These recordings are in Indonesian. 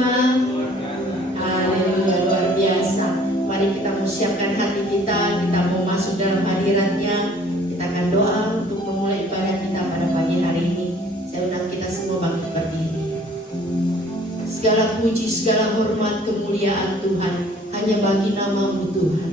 semua? Haleluya, luar biasa. Mari kita siapkan hati kita mau masuk dalam hadiratnya. Kita akan doa untuk memulai ibadah kita pada pagi hari ini. Saya undang kita semua bangkit berdiri. Segala puji, segala hormat, kemuliaan Tuhan hanya bagi nama-Mu Tuhan.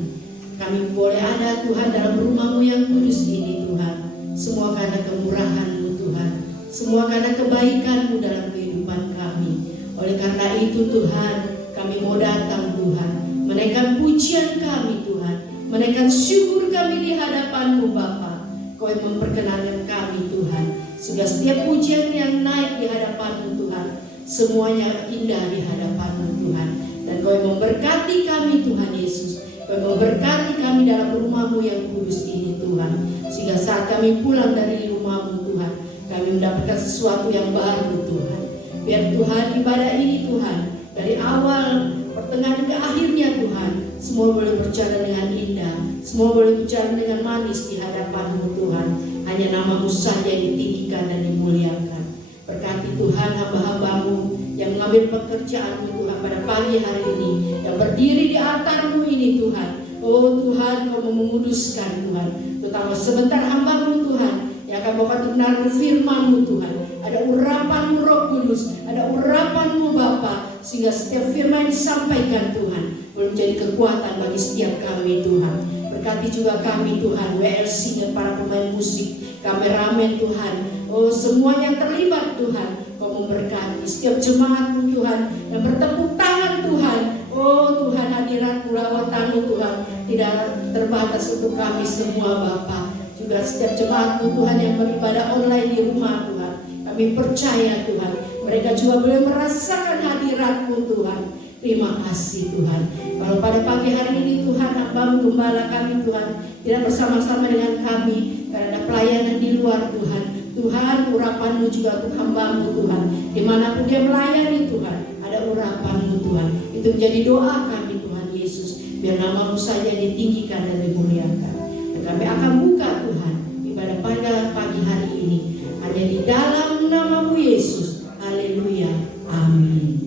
Kami boleh ada Tuhan dalam rumah-Mu yang kudus ini Tuhan. Semua karena kemurahan-Mu Tuhan. Semua karena kebaikan-Mu dalam kehidupan kami. Oleh karena itu Tuhan, kami mau datang Tuhan, menaikkan pujian kami Tuhan, menaikkan syukur kami di hadapan-Mu Bapa. Kau yang memperkenankan kami Tuhan, sehingga setiap pujian yang naik di hadapan-Mu Tuhan, semuanya indah di hadapan-Mu Tuhan. Dan Kau yang memberkati kami Tuhan Yesus, Kau yang memberkati kami dalam rumah-Mu yang kudus ini Tuhan. Sehingga saat kami pulang dari rumah-Mu Tuhan, kami mendapatkan sesuatu yang baru Tuhan. Biar Tuhan ibadah ini Tuhan, dari awal, pertengahan ke akhirnya Tuhan, semua boleh berjalan dengan indah, semua boleh berjalan dengan manis di hadapan-Mu Tuhan. Hanya nama-Mu saja yang ditinggikan dan dimuliakan. Berkati Tuhan hamba-hamba-Mu yang mengambil pekerjaan-Mu Tuhan pada pagi hari ini, yang berdiri di altar-Mu ini Tuhan. Oh Tuhan, Kau menguduskan Tuhan, terutama sebentar hamba-Mu Tuhan yang akan bawa kebenaran firman-Mu Tuhan. Ada urapan-Mu Roh Kudus, ada urapan-Mu Bapa, sehingga setiap firman yang disampaikan Tuhan boleh menjadi kekuatan bagi setiap kami Tuhan. Berkati juga kami Tuhan, WLC dan para pemain musik, kameramen Tuhan, oh semuanya yang terlibat Tuhan. Kau memberkati setiap jemaat-Mu Tuhan yang bertepuk tangan Tuhan. Oh Tuhan, hadirat-Mu, lawatan-Mu Tuhan tidak terbatas untuk kami semua Bapa. Juga setiap jemaat-Mu Tuhan yang beribadah online di rumah Tuhan, kami percaya Tuhan, mereka juga boleh merasakan hadirat-Mu Tuhan. Terima kasih Tuhan. Kalau pada pagi hari ini Tuhan, hamba-Mu gembala kami Tuhan tidak bersama-sama dengan kami, karena ada pelayanan di luar Tuhan. Tuhan, urapan-Mu juga untuk hamba-Mu Tuhan. Dimanapun dia melayani Tuhan, ada urapan-Mu Tuhan. Itu menjadi doa kami Tuhan Yesus. Biar nama-Mu saja ditinggikan dan dimuliakan. Dan kami akan buka Tuhan ibadah pada pagi hari ini hanya di dalam nama-Mu Yesus. Haleluya. Amin.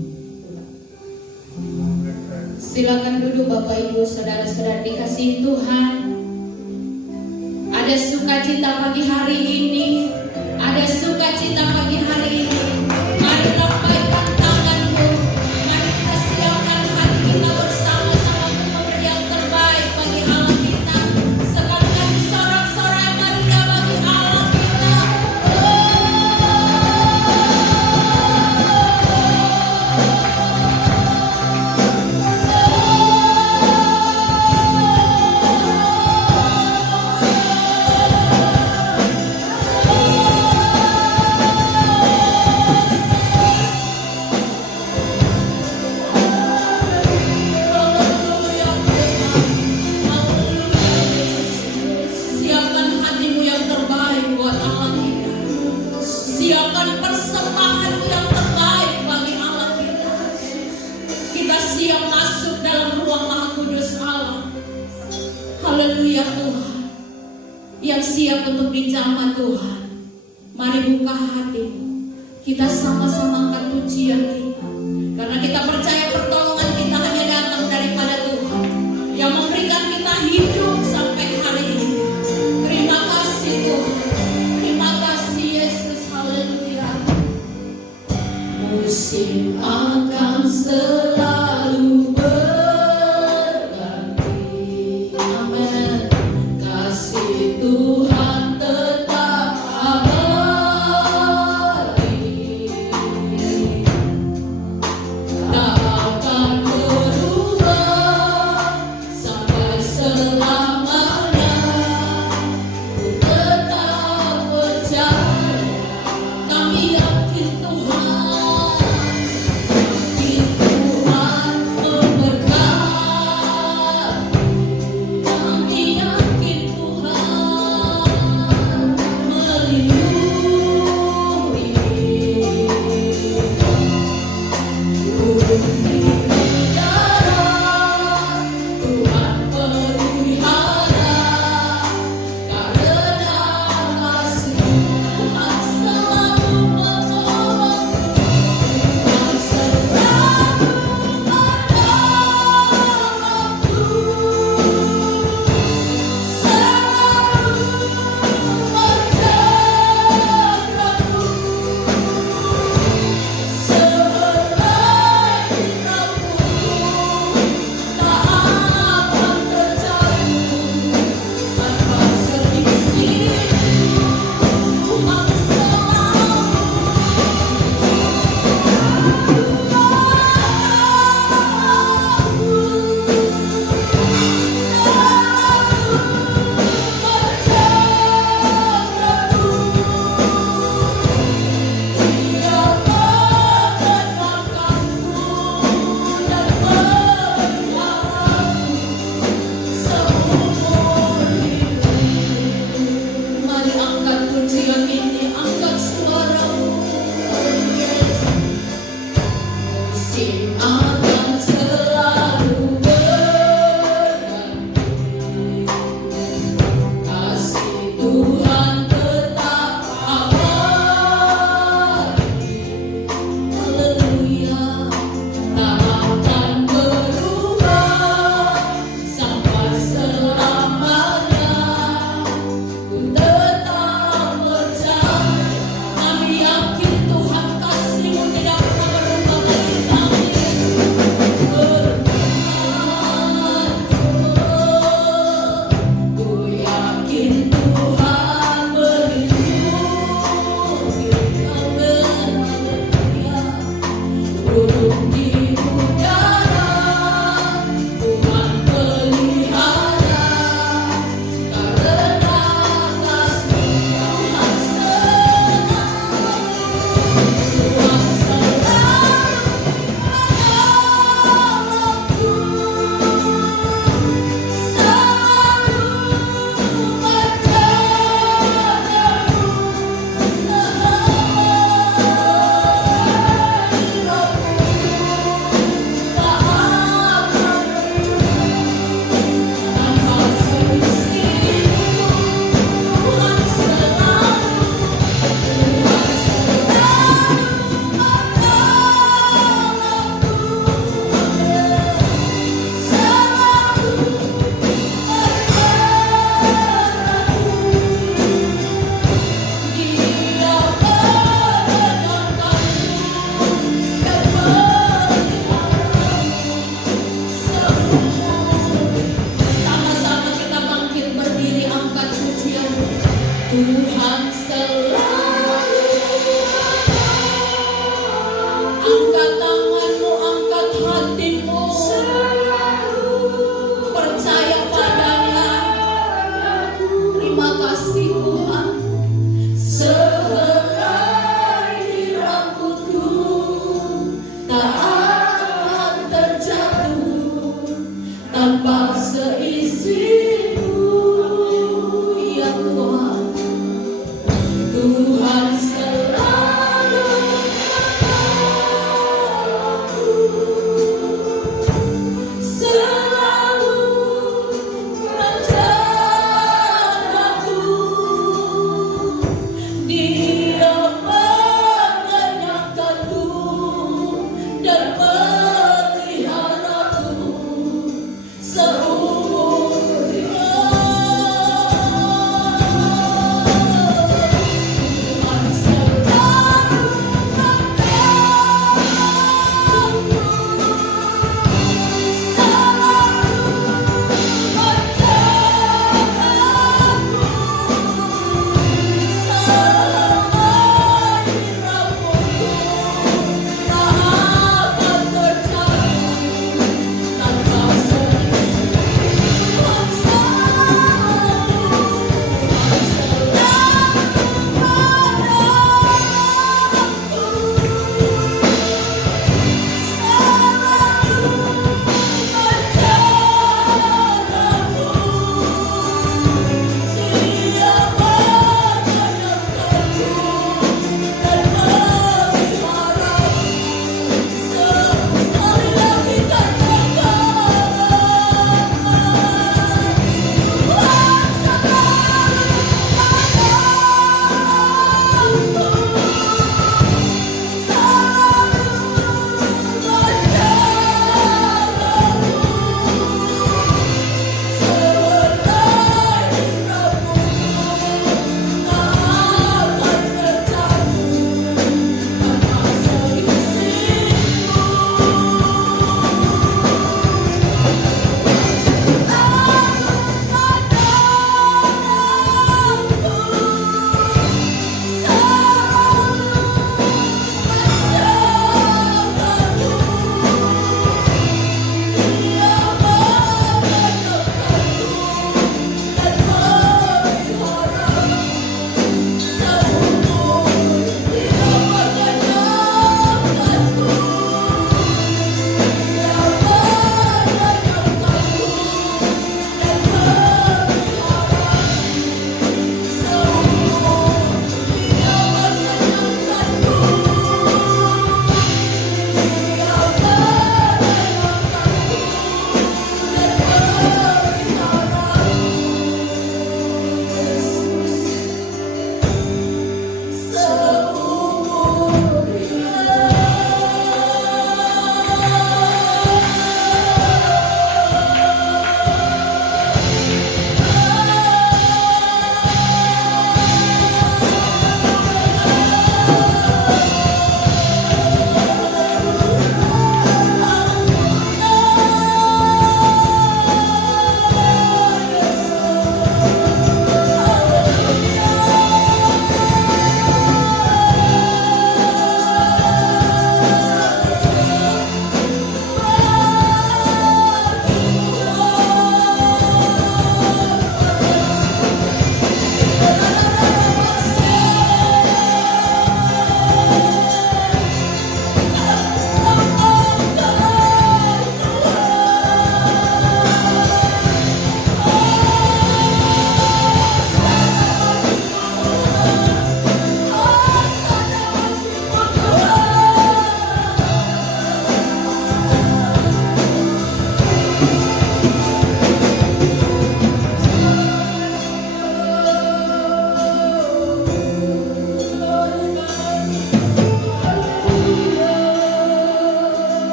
Silakan duduk Bapak Ibu, saudara-saudara dikasihi Tuhan. Ada sukacita pagi hari ini. Ada sukacita pagi hari ini. Mari lambaikan tanganmu. Mari kita siapkan hati kita bersama-sama untuk memberi yang terbaik bagi Allah kita. Sekali lagi sorak-sorai Maria bagi Allah kita. Siapkan hatimu yang terbaik buat Allah kita. Siapkan persembahanmu yang terbaik bagi Allah kita. Kita siap masuk dalam ruang Maha Kudus Allah. Haleluya Tuhan. Yang siap untuk dijamah Tuhan. Mari buka hatimu. Kita sama-sama angkat pujian kita. Karena kita percaya pertolongan kita hanya datang daripada Tuhan yang memberikan kita hidup sampai hari ini. Terima kasih Tuhan. Terima kasih Yesus. Haleluya. Musim akan selalu berganti. Amin. Kasih Tuhan tetap abadi. Tak akan berubah sampai selamanya. Ku tetap percaya, kami yakin Tuhan. Yakin Tuhan memberkati. Kami yakin Tuhan melindungi. Turun di darat, Tuhan pelihara. Karena kasih Tuhan selalu menolong. Tuhan sertai tak akan terjatuh tanpa seizin-Mu, ya Tuhan. Tuhan selalu menolongku, selalu menjagaku. Dia mengenyangkanku dan meliharaku seumur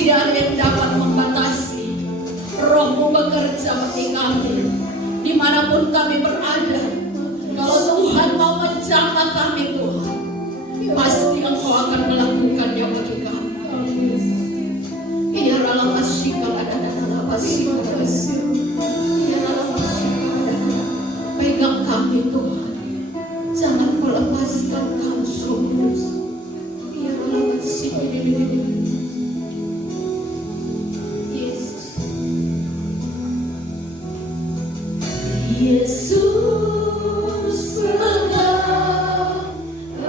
Tidak ada yang dapat membatasi Roh-Mu bekerja bagi kami dimanapun kami berada. Kalau Tuhan mau menjamah kami Tuhan, pasti Engkau akan melakukannya bagi kami. Iya dalam kasih pegang kami Tuhan, jangan kau lepaskan kami terus. Iya dalam kasih Yesus pegang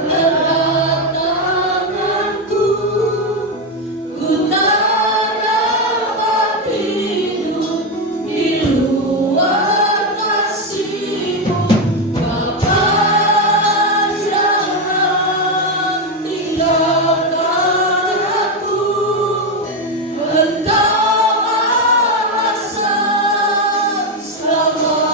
erat tanganku, ku tak dapat hidup di luar kasih-Mu. Bapa, jangan tinggalkan aku, Engkau alasan selama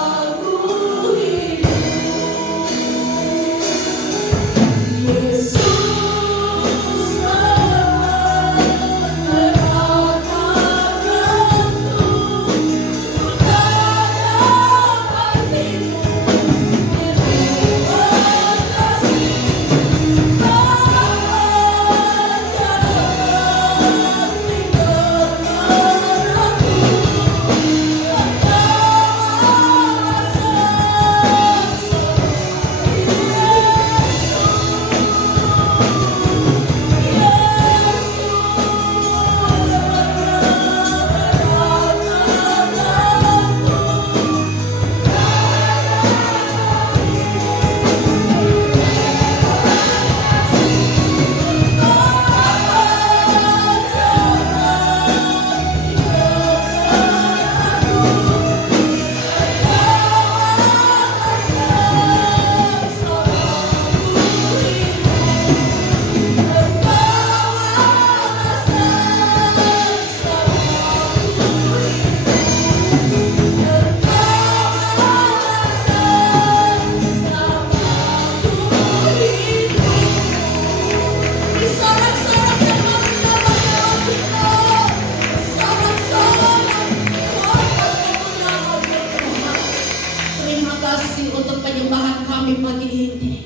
untuk penyembahan kami pagi ini.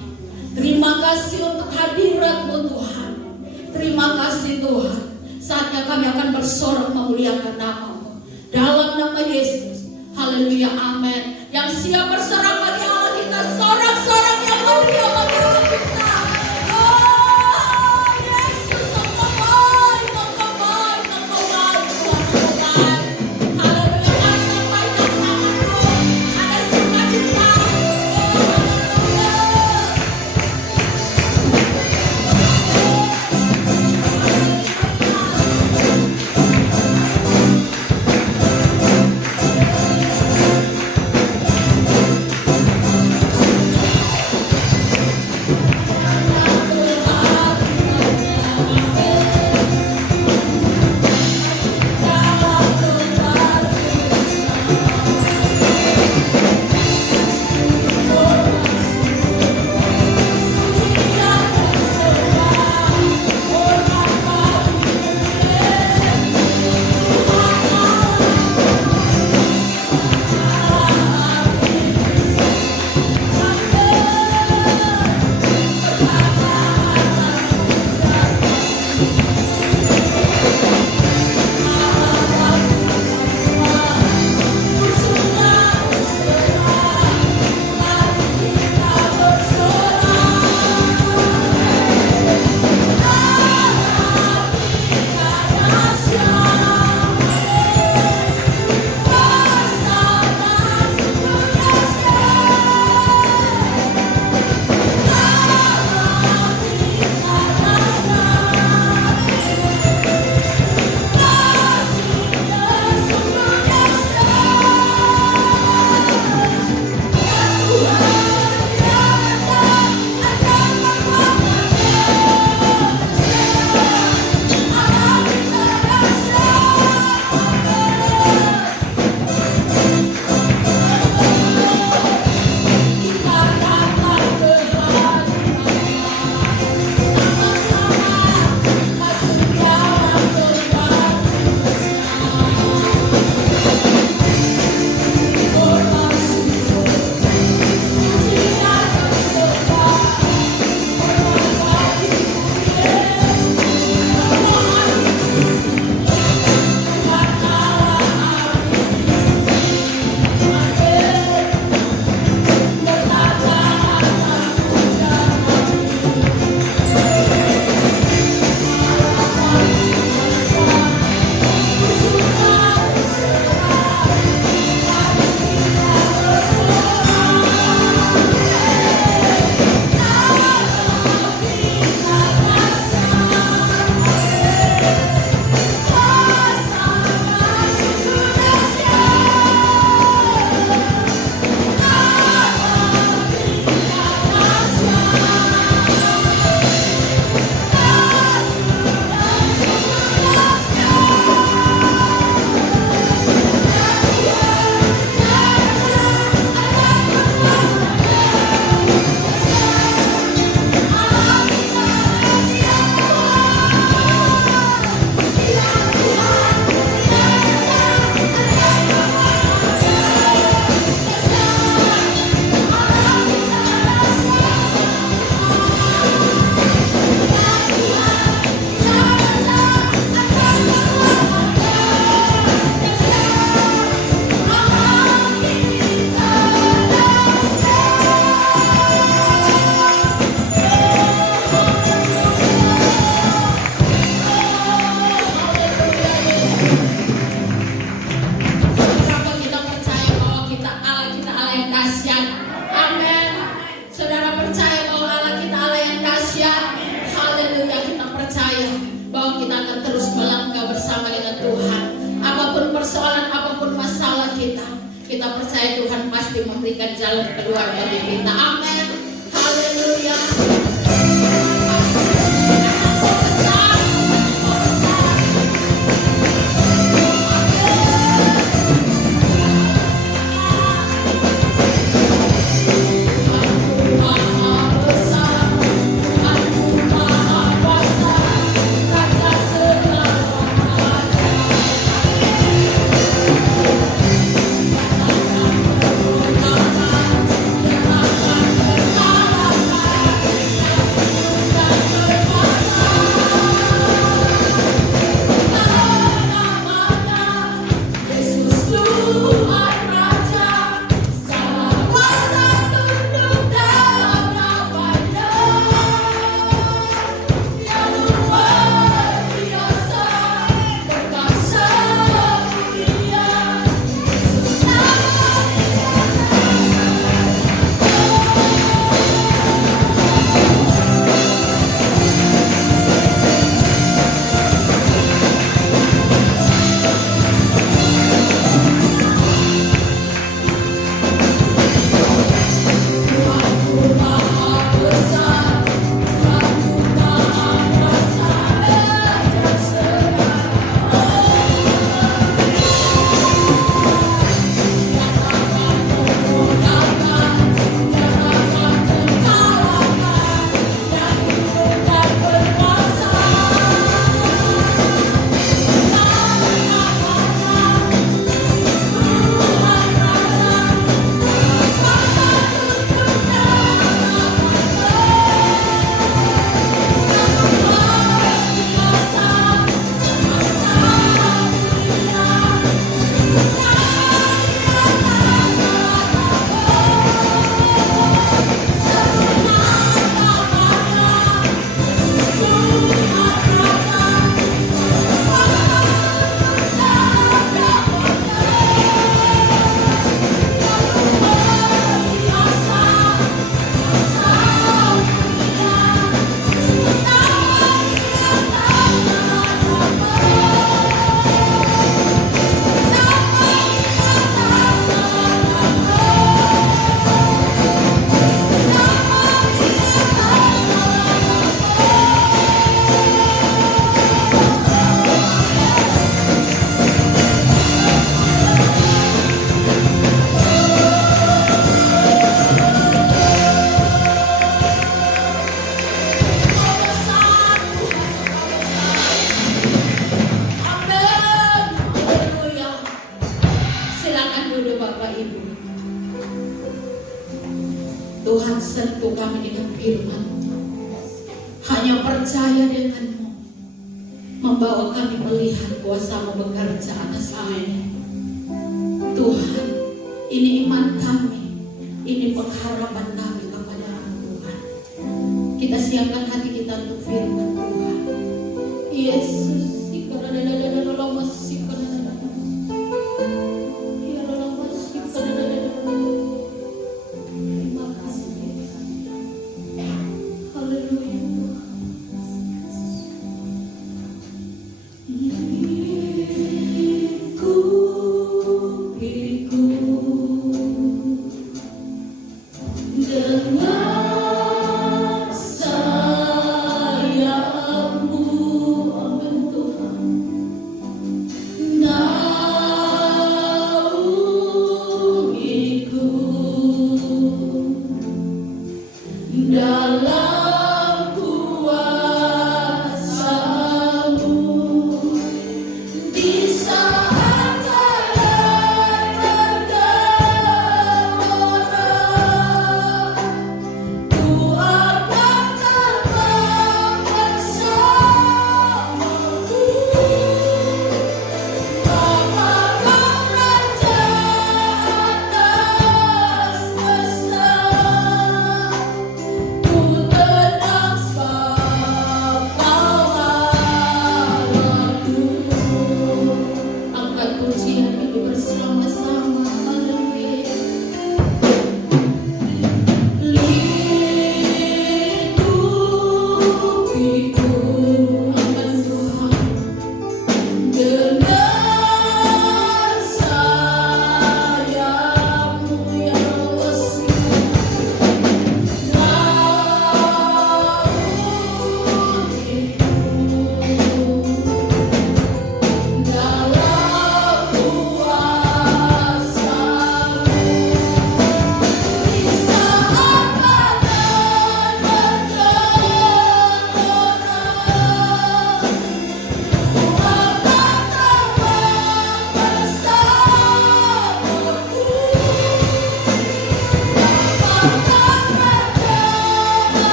Terima kasih untuk hadirat-Mu Tuhan. Terima kasih Tuhan. Saatnya kami akan bersorak memuliakan nama-Mu. Dalam nama Yesus. Haleluya, amin. Yang siap bersorak bagi Allah kita, sorak-sorak yang mulia bagi Allah kita. Oh Yesus, Engkau baik, Engkau baik, Engkau baik, Tuhan. Haleluya, mari sampaikan tangan-Mu. Ada sukacita. dalam keluarga kita. Amin. Haleluya. Tuhan, sentuh kami dengan firman. Hanya percaya denganmu membawa kami melihat kuasa-Mu bekerja atas kami. Tuhan, ini iman kami, ini pengharapan kami kepada-Mu Tuhan. Kita siapkan hati kita untuk firman Tuhan. Yesus,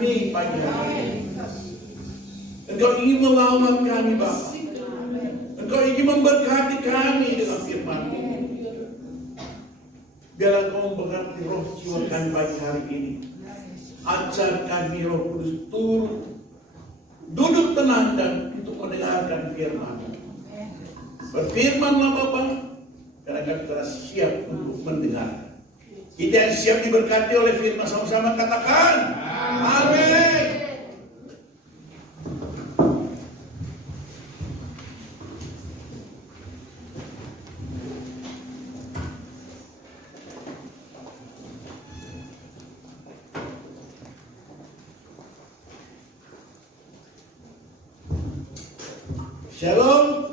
kami pagi hari ini. Engkau ingin melawat kami Bapa. Engkau ingin memberkati kami dengan firman-Mu. Biarlah Engkau memberkati roh jiwa kami pagi hari ini. Ajar kami Roh Kudus turut duduk tenang dan untuk mendengarkan firman-Mu. Berfirmanlah Bapa, karena kami telah siap untuk mendengar. Kita yang siap diberkati oleh firman, sama-sama katakan amin. Shalom.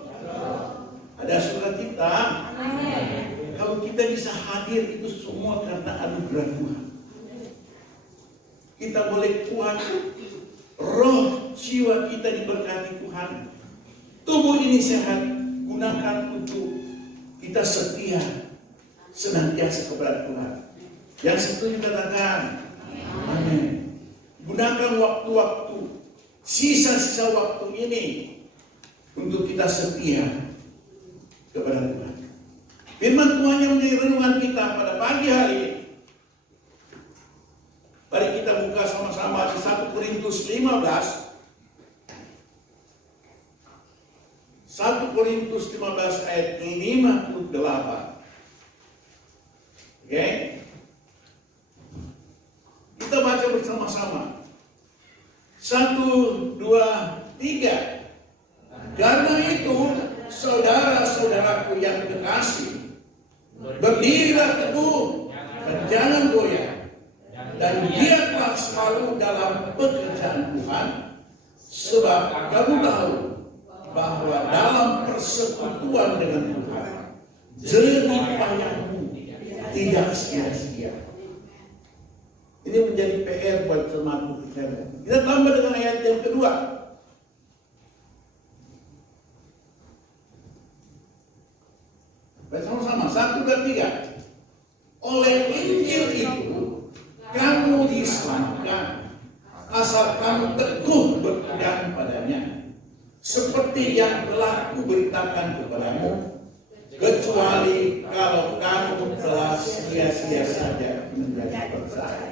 Ada sukacita. Kalau kita bisa hadir itu semua karena anugerah Tuhan. Kita boleh kuat, roh jiwa kita diberkati Tuhan. Tubuh ini sehat, gunakan untuk kita setia senantiasa kepada Tuhan. Yang setuju katakan amin. Gunakan waktu-waktu, sisa-sisa waktu ini untuk kita setia kepada Tuhan. Firman Tuhan yang menjadi renungan kita pada pagi hari ini. Mari kita buka sama-sama di 1 Korintus 15. 1 Korintus 15 ayat 58. Oke? Kita baca bersama-sama. 1, 2, 3. Karena itu, saudara-saudaraku yang kekasih, berdirilah teguh dan jangan goyah, dan giatlah selalu dalam pekerjaan Tuhan, sebab kamu tahu bahwa dalam persekutuan dengan Tuhan, jerih payahmu tidak sia-sia. Ini menjadi PR buat teman kita. Kita tambah dengan ayat yang kedua. Bersama-sama, 1 dan 3. Oleh Injil itu kamu diselamatkan, asal kamu teguh berpegang padanya, seperti yang telah kuberitakan kepadamu, kecuali kalau kamu telah sia-sia saja menjadi percaya.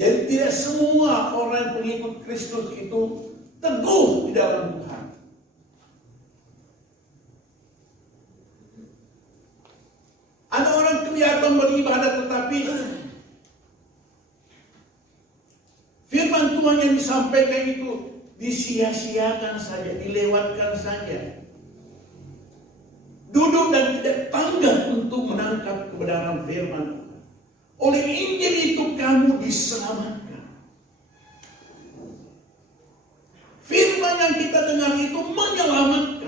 Jadi tidak semua orang pengikut Kristus itu teguh di dalam Tuhan. Ada orang kelihatan beribadah tetapi firman Tuhan yang disampaikan itu disia-siakan saja, dilewatkan saja. Duduk dan tidak tanggap untuk menangkap kebenaran firman Tuhan. Oleh Injil itu kamu diselamatkan. Firman yang kita dengar itu menyelamatkan.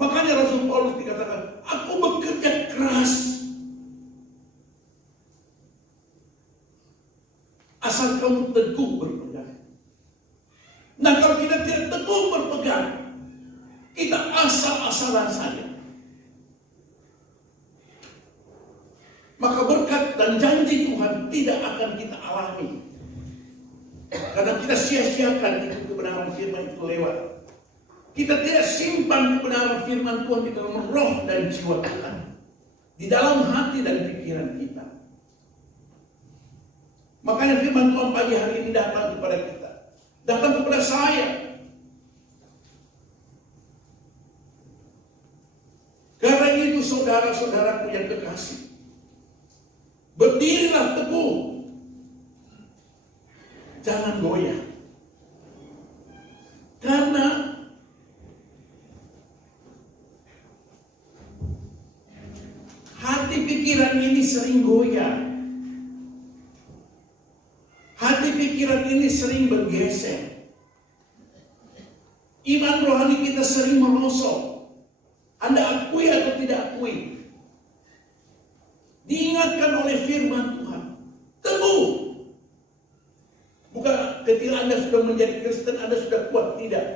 Makanya Rasul Paulus dikatakan, aku bekerja keras. Asal kamu teguh berpegang. Nah kalau kita tidak teguh berpegang, kita asal-asalan saja. Maka berkat dan janji Tuhan tidak akan kita alami. Karena kita sia-siakan itu kebenaran firman itu lewat. Kita tidak simpan kebenaran firman Tuhan di dalam roh dan jiwa kita, di dalam hati dan pikiran kita. Makanya firman Tuhan pagi hari ini datang kepada kita, datang kepada saya. Karena itu saudara-saudaraku yang kekasih, berdirilah teguh, jangan goyah. Karena hati pikiran ini sering goyah. Hati pikiran ini sering bergeser. Iman rohani kita sering merosot. Anda akui atau tidak akui. Diingatkan oleh firman Tuhan. Teguh. Bukan ketika Anda sudah menjadi Kristen, Anda sudah kuat. Tidak.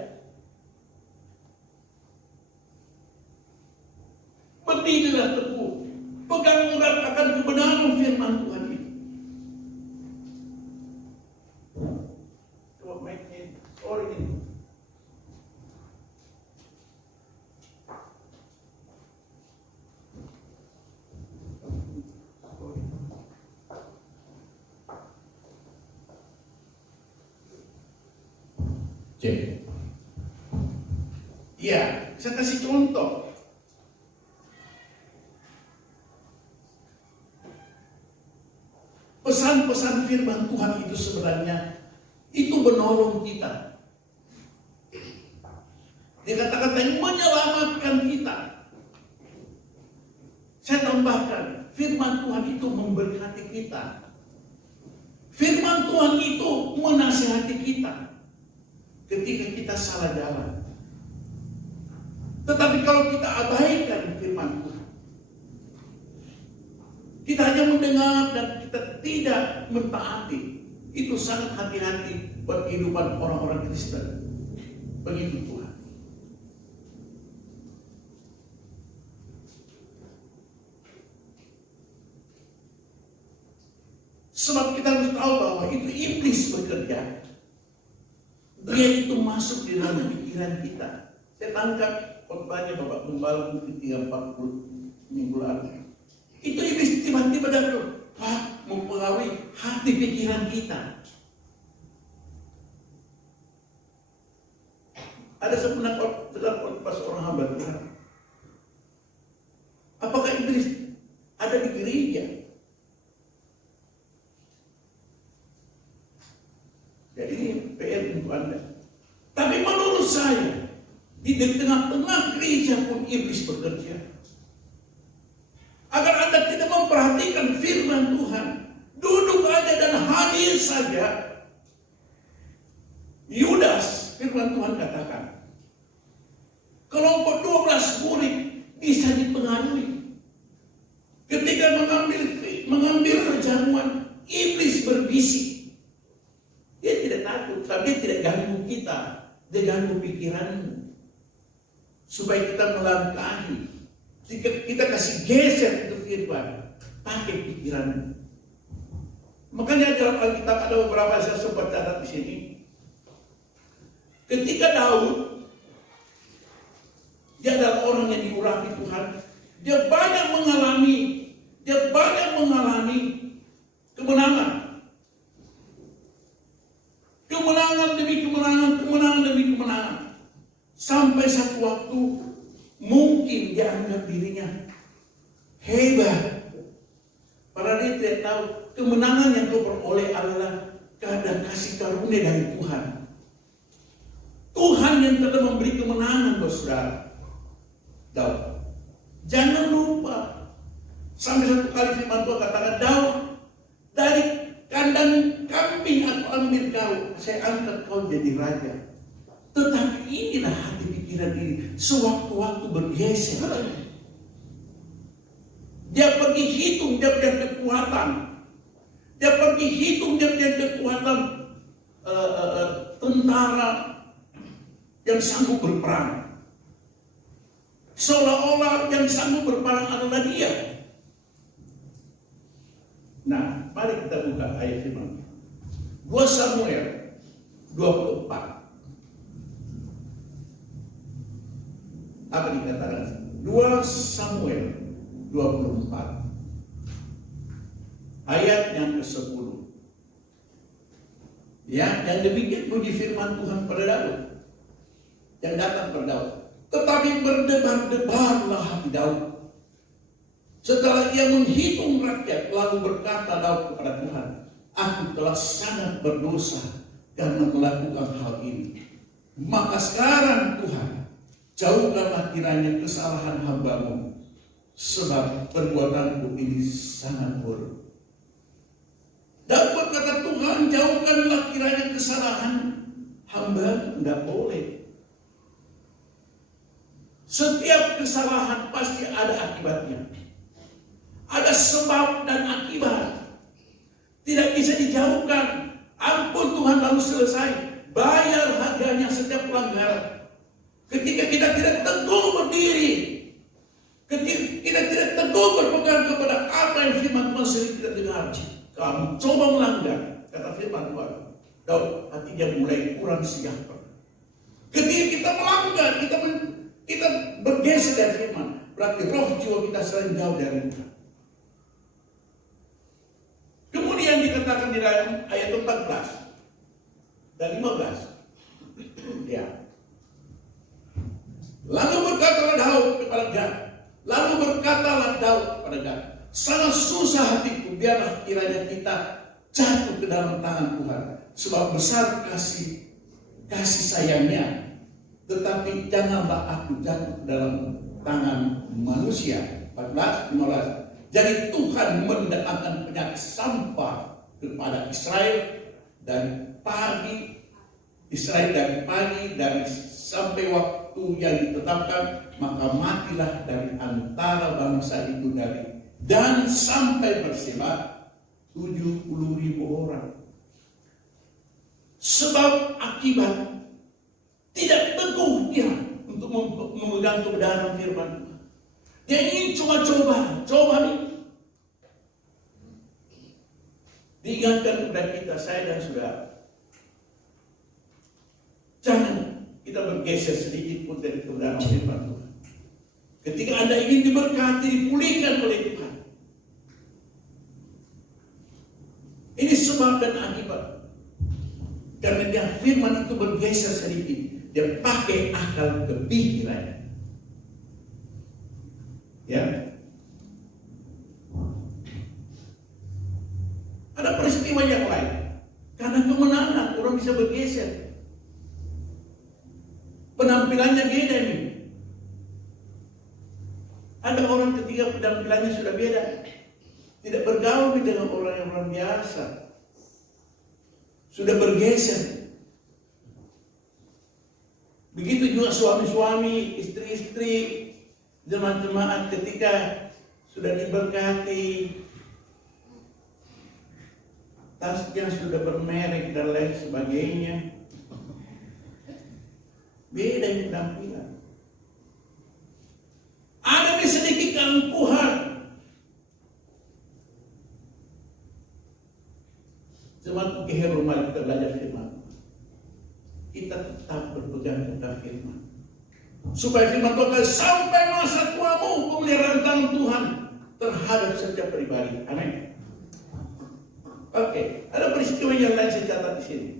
Berdirilah teguh. Pegang erat akan kebenaran firman Tuhan ini. Cek. Ya, saya kasih contoh. Pesan-pesan firman Tuhan itu sebenarnya itu menolong kita. Dia kata-kata yang menyelamatkan kita. Saya tambahkan, firman Tuhan itu memberkati kita. Firman Tuhan itu menasihati kita ketika kita salah jalan. Tetapi kalau kita abaikan firman Tuhan, kita hanya mendengar dan kita tidak mentaati, itu sangat hati-hati buat kehidupan orang-orang Kristen. Begitu Tuhan. Sebab kita harus tahu bahwa itu iblis bekerja. Dia itu masuk di dalam pikiran kita. Saya tangkap khotbahnya Bapak Gembala mungkin 3-40 minggu lalu. Itu iblis tiba-tiba datang, mempengaruhi hati pikiran kita. Ada sebenarnya dalam khotbah seorang hamba Tuhan. Apakah iblis ada di gereja? Jadi ini PR untuk Anda. Tapi menurut saya, di tengah-tengah gereja pun iblis bekerja. Agar Anda tidak memperhatikan firman Tuhan, duduk aja dan hadir saja. Yudas, firman Tuhan katakan, kelompok 12 murid bisa dipengaruhi. Ketika mengambil perjamuan, iblis berbisik. Dia tidak takut, tapi dia tidak ganggu kita. Dia ganggu pikiranmu. Supaya kita melangkahi. Kita kasih geser itu firman. Pakai pikiranmu. Makanya dalam Alkitab ada beberapa saya sempat catat di sini. Ketika Daud, dia adalah orang yang diurapi Tuhan. Dia banyak mengalami kemenangan. Kemenangan demi kemenangan. Sampai satu waktu mungkin dia anggap dirinya hebat. Padahal dia tidak tahu kemenangan yang kau peroleh adalah keadaan kasih karunia dari Tuhan. Tuhan yang telah memberi kemenangan buat saudara. Daud, jangan lupa. Sampai satu kali firman Tuhan katakan, Daud, dari kandang kambing aku ambil kau, saya angkat kau jadi raja. Tetapi inilah hati pikiran ini, sewaktu-waktu bergeser. Dia pergi hitung dia punya kekuatan. Dia pergi hitung dia punya kekuatan tentara yang sanggup berperang. Seolah-olah yang sanggup berperang adalah dia. Nah, mari kita buka ayat firman. 2 Samuel 24. Apa dikatakan? 2 Samuel 24. Ayat yang ke-10. Ya, yang demikian puji firman Tuhan pada Daud. Yang datang pada Daud. Tetapi berdebar-debarlah hati Daud. Setelah ia menghitung rakyat, lalu berkata Daud kepada Tuhan, aku telah sangat berdosa karena melakukan hal ini. Maka sekarang Tuhan, jauhkanlah kiranya kesalahan hamba-Mu, sebab perbuatanku ini sangat buruk. Daud berkata, Tuhan, jauhkanlah kiranya kesalahan hamba-Mu. Tidak boleh. Setiap kesalahan pasti ada akibatnya. Ada sebab dan akibat. Tidak bisa dijauhkan. Ampun Tuhan lalu selesai. Bayar harganya setiap pelanggaran. Ketika kita tidak teguh berdiri. Ketika kita tidak teguh berpegang kepada apa yang firman Tuhan sering kita dengar. Kamu coba melanggar. Kata firman Tuhan. Daud hatinya mulai kurang sejahtera. Ketika kita melanggar. Kita bergeser dari firman. Berarti roh jiwa kita sering jauh dari Tuhan. Kemudian dikatakan di dalam ayat 14 dan 15. Lalu berkatalah Daud kepada Gad. Lalu berkatalah Daud kepada Gad, sangat susah hatiku, biarlah kiranya kita jatuh ke dalam tangan Tuhan. Sebab besar kasih sayangnya. Tetapi janganlah aku jatuh ke dalam tangan manusia. 14, 15. Jadi Tuhan mendatangkan penyakit sampah kepada Israel dari pagi dan sampai waktu yang ditetapkan, maka matilah dari antara bangsa itu dan sampai bersebar 70.000 orang. Sebab akibat tidak teguh dia untuk memegang kebenaran firman Tuhan. Dia ingin coba nih. Diingatkan kepada kita, saya dan saudara, jangan kita bergeser sedikit pun dari kebenaran firman Tuhan. Ketika Anda ingin diberkati, dipulihkan oleh Tuhan, ini sebab dan akibat. Karena dia firman itu bergeser sedikit, dia pakai akal kepikiran. Ya, ada peristiwa yang lain. Karena kemenangan orang bisa bergeser. Penampilannya beda nih. Ada orang ketika penampilannya sudah beda, tidak bergaul dengan orang biasa, sudah bergeser. Begitu juga suami-suami, istri-istri, jemaat-jemaat ketika sudah diberkati, tasnya sudah bermerek dan lain sebagainya, beda penampilan. Ada sedikit keangkuhan. Jemaat ke rumah kita belajar firman. Kita tetap berpegang kepada firman. Supaya firman Tuhan sampai masa tuamu, pemeliharaan tangan Tuhan terhadap setiap pribadi. Amin. Oke, ada peristiwa yang lain saya catat di sini.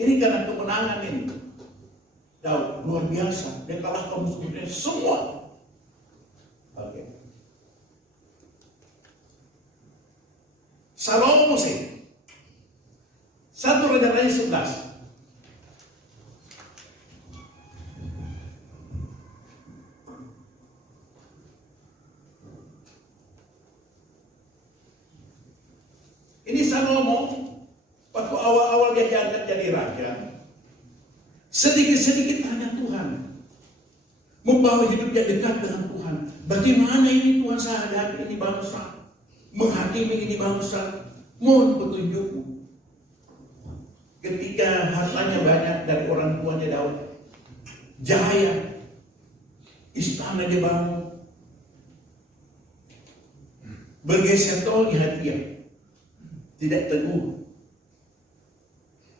Ini karena kemenangan ini. Daud luar biasa, dia kalahkan musuhnya semua. Oke. Salomo sih. 1 Raja-Raja 11. Ini Salomo waktu awal-awal dia diangkat jadi raja, sedikit-sedikit tanya Tuhan, membawa hidupnya dekat dengan Tuhan. Bagaimana ini Tuhan saya hadapi ini bangsa, menghakimi ini bangsa, mohon petunjukmu. Ketika hartanya banyak dari orang tuanya Daud, jaya, istana dia bangun, bergeser di hati dia, tidak teguh.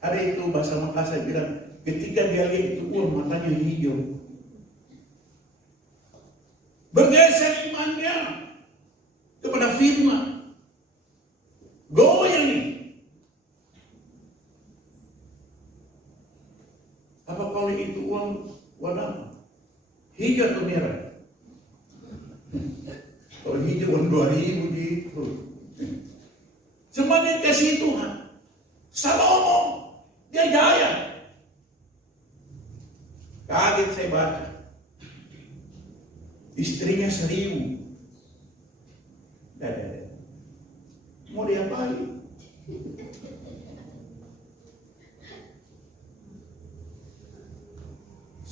Ada itu bahasa Makassar bilang, ketika dia lihat itu matanya hijau, bergeser imannya kepada firman, goyang nih. Apa kalau itu uang warna hijau atau merah? Kalau hijau uang 2.000 gitu. Semuanya kasih Tuhan. Salomo dia jaya. Kaget saya baca. Istrinya 1.000. Mau diapain?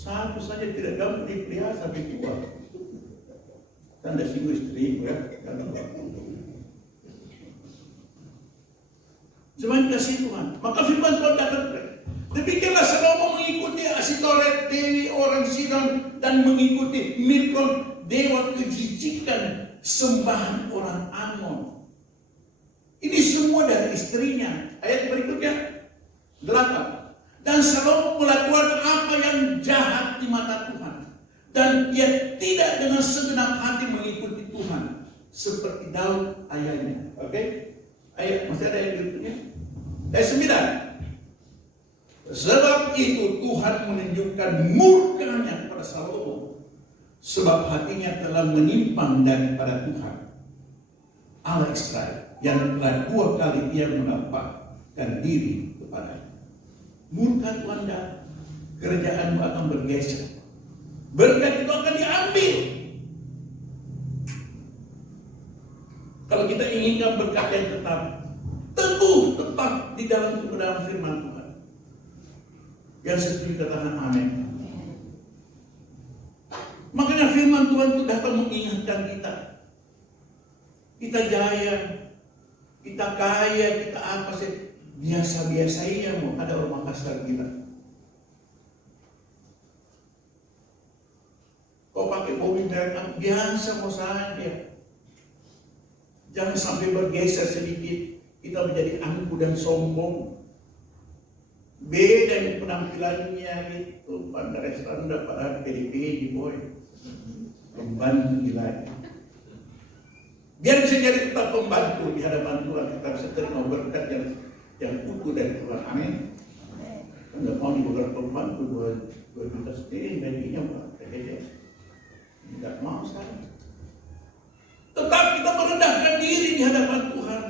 Satu saja tidak dapat dipelihara sampai tua. Tanda sibu istri ya. Cuman kasih Tuhan. Maka firman Tuhan datang. Demikianlah Salomo mengikuti Asitoret, dewi orang Sidon, dan mengikuti Milkon, dewa kejijikan sembahan orang Amon. Ini semua dari istrinya. Ayat berikutnya 8. Dan Salomo melakukan apa yang jahat di mata Tuhan, dan dia tidak dengan segenap hati mengikuti Tuhan seperti Daud ayahnya. Oke? Ayat masih ada ayat berikutnya. Ayat 9. Sebab itu Tuhan menunjukkan murkanya kepada Salomo sebab hatinya telah menyimpang daripada Tuhan Allah Israel, yang telah 2 kali ia menampakkan diri kepadanya. Murka Tuhan datang, kerajaanmu akan bergeser, berkat itu akan diambil. Kalau kita inginkan berkat yang tetap, teguh tetap di dalam kebenaran firman Tuhan. Yang setuju katakan amin. Makanya firman Tuhan itu datang mengingatkan kita. Kita jaya, kita kaya, kita apa sih? Biasa-biasa aja mau ada orang Makassar kita. Kau pakai mobil merek biasa mau saja. Jangan sampai bergeser sedikit, kita menjadi angkuh dan sombong. Beda penampilannya itu, pada restoran pada PDP boy. Pembantu gila. Biar bisa jadi tetap pembantu di hadapan Tuhan, kita bisa terima berkat yang utuh dari Tuhan. Amin. Anda mau dibuat pembantu 2 juta setengah gajinya Pak. Tidak mau saya. Tetap kita merendahkan diri di hadapan Tuhan.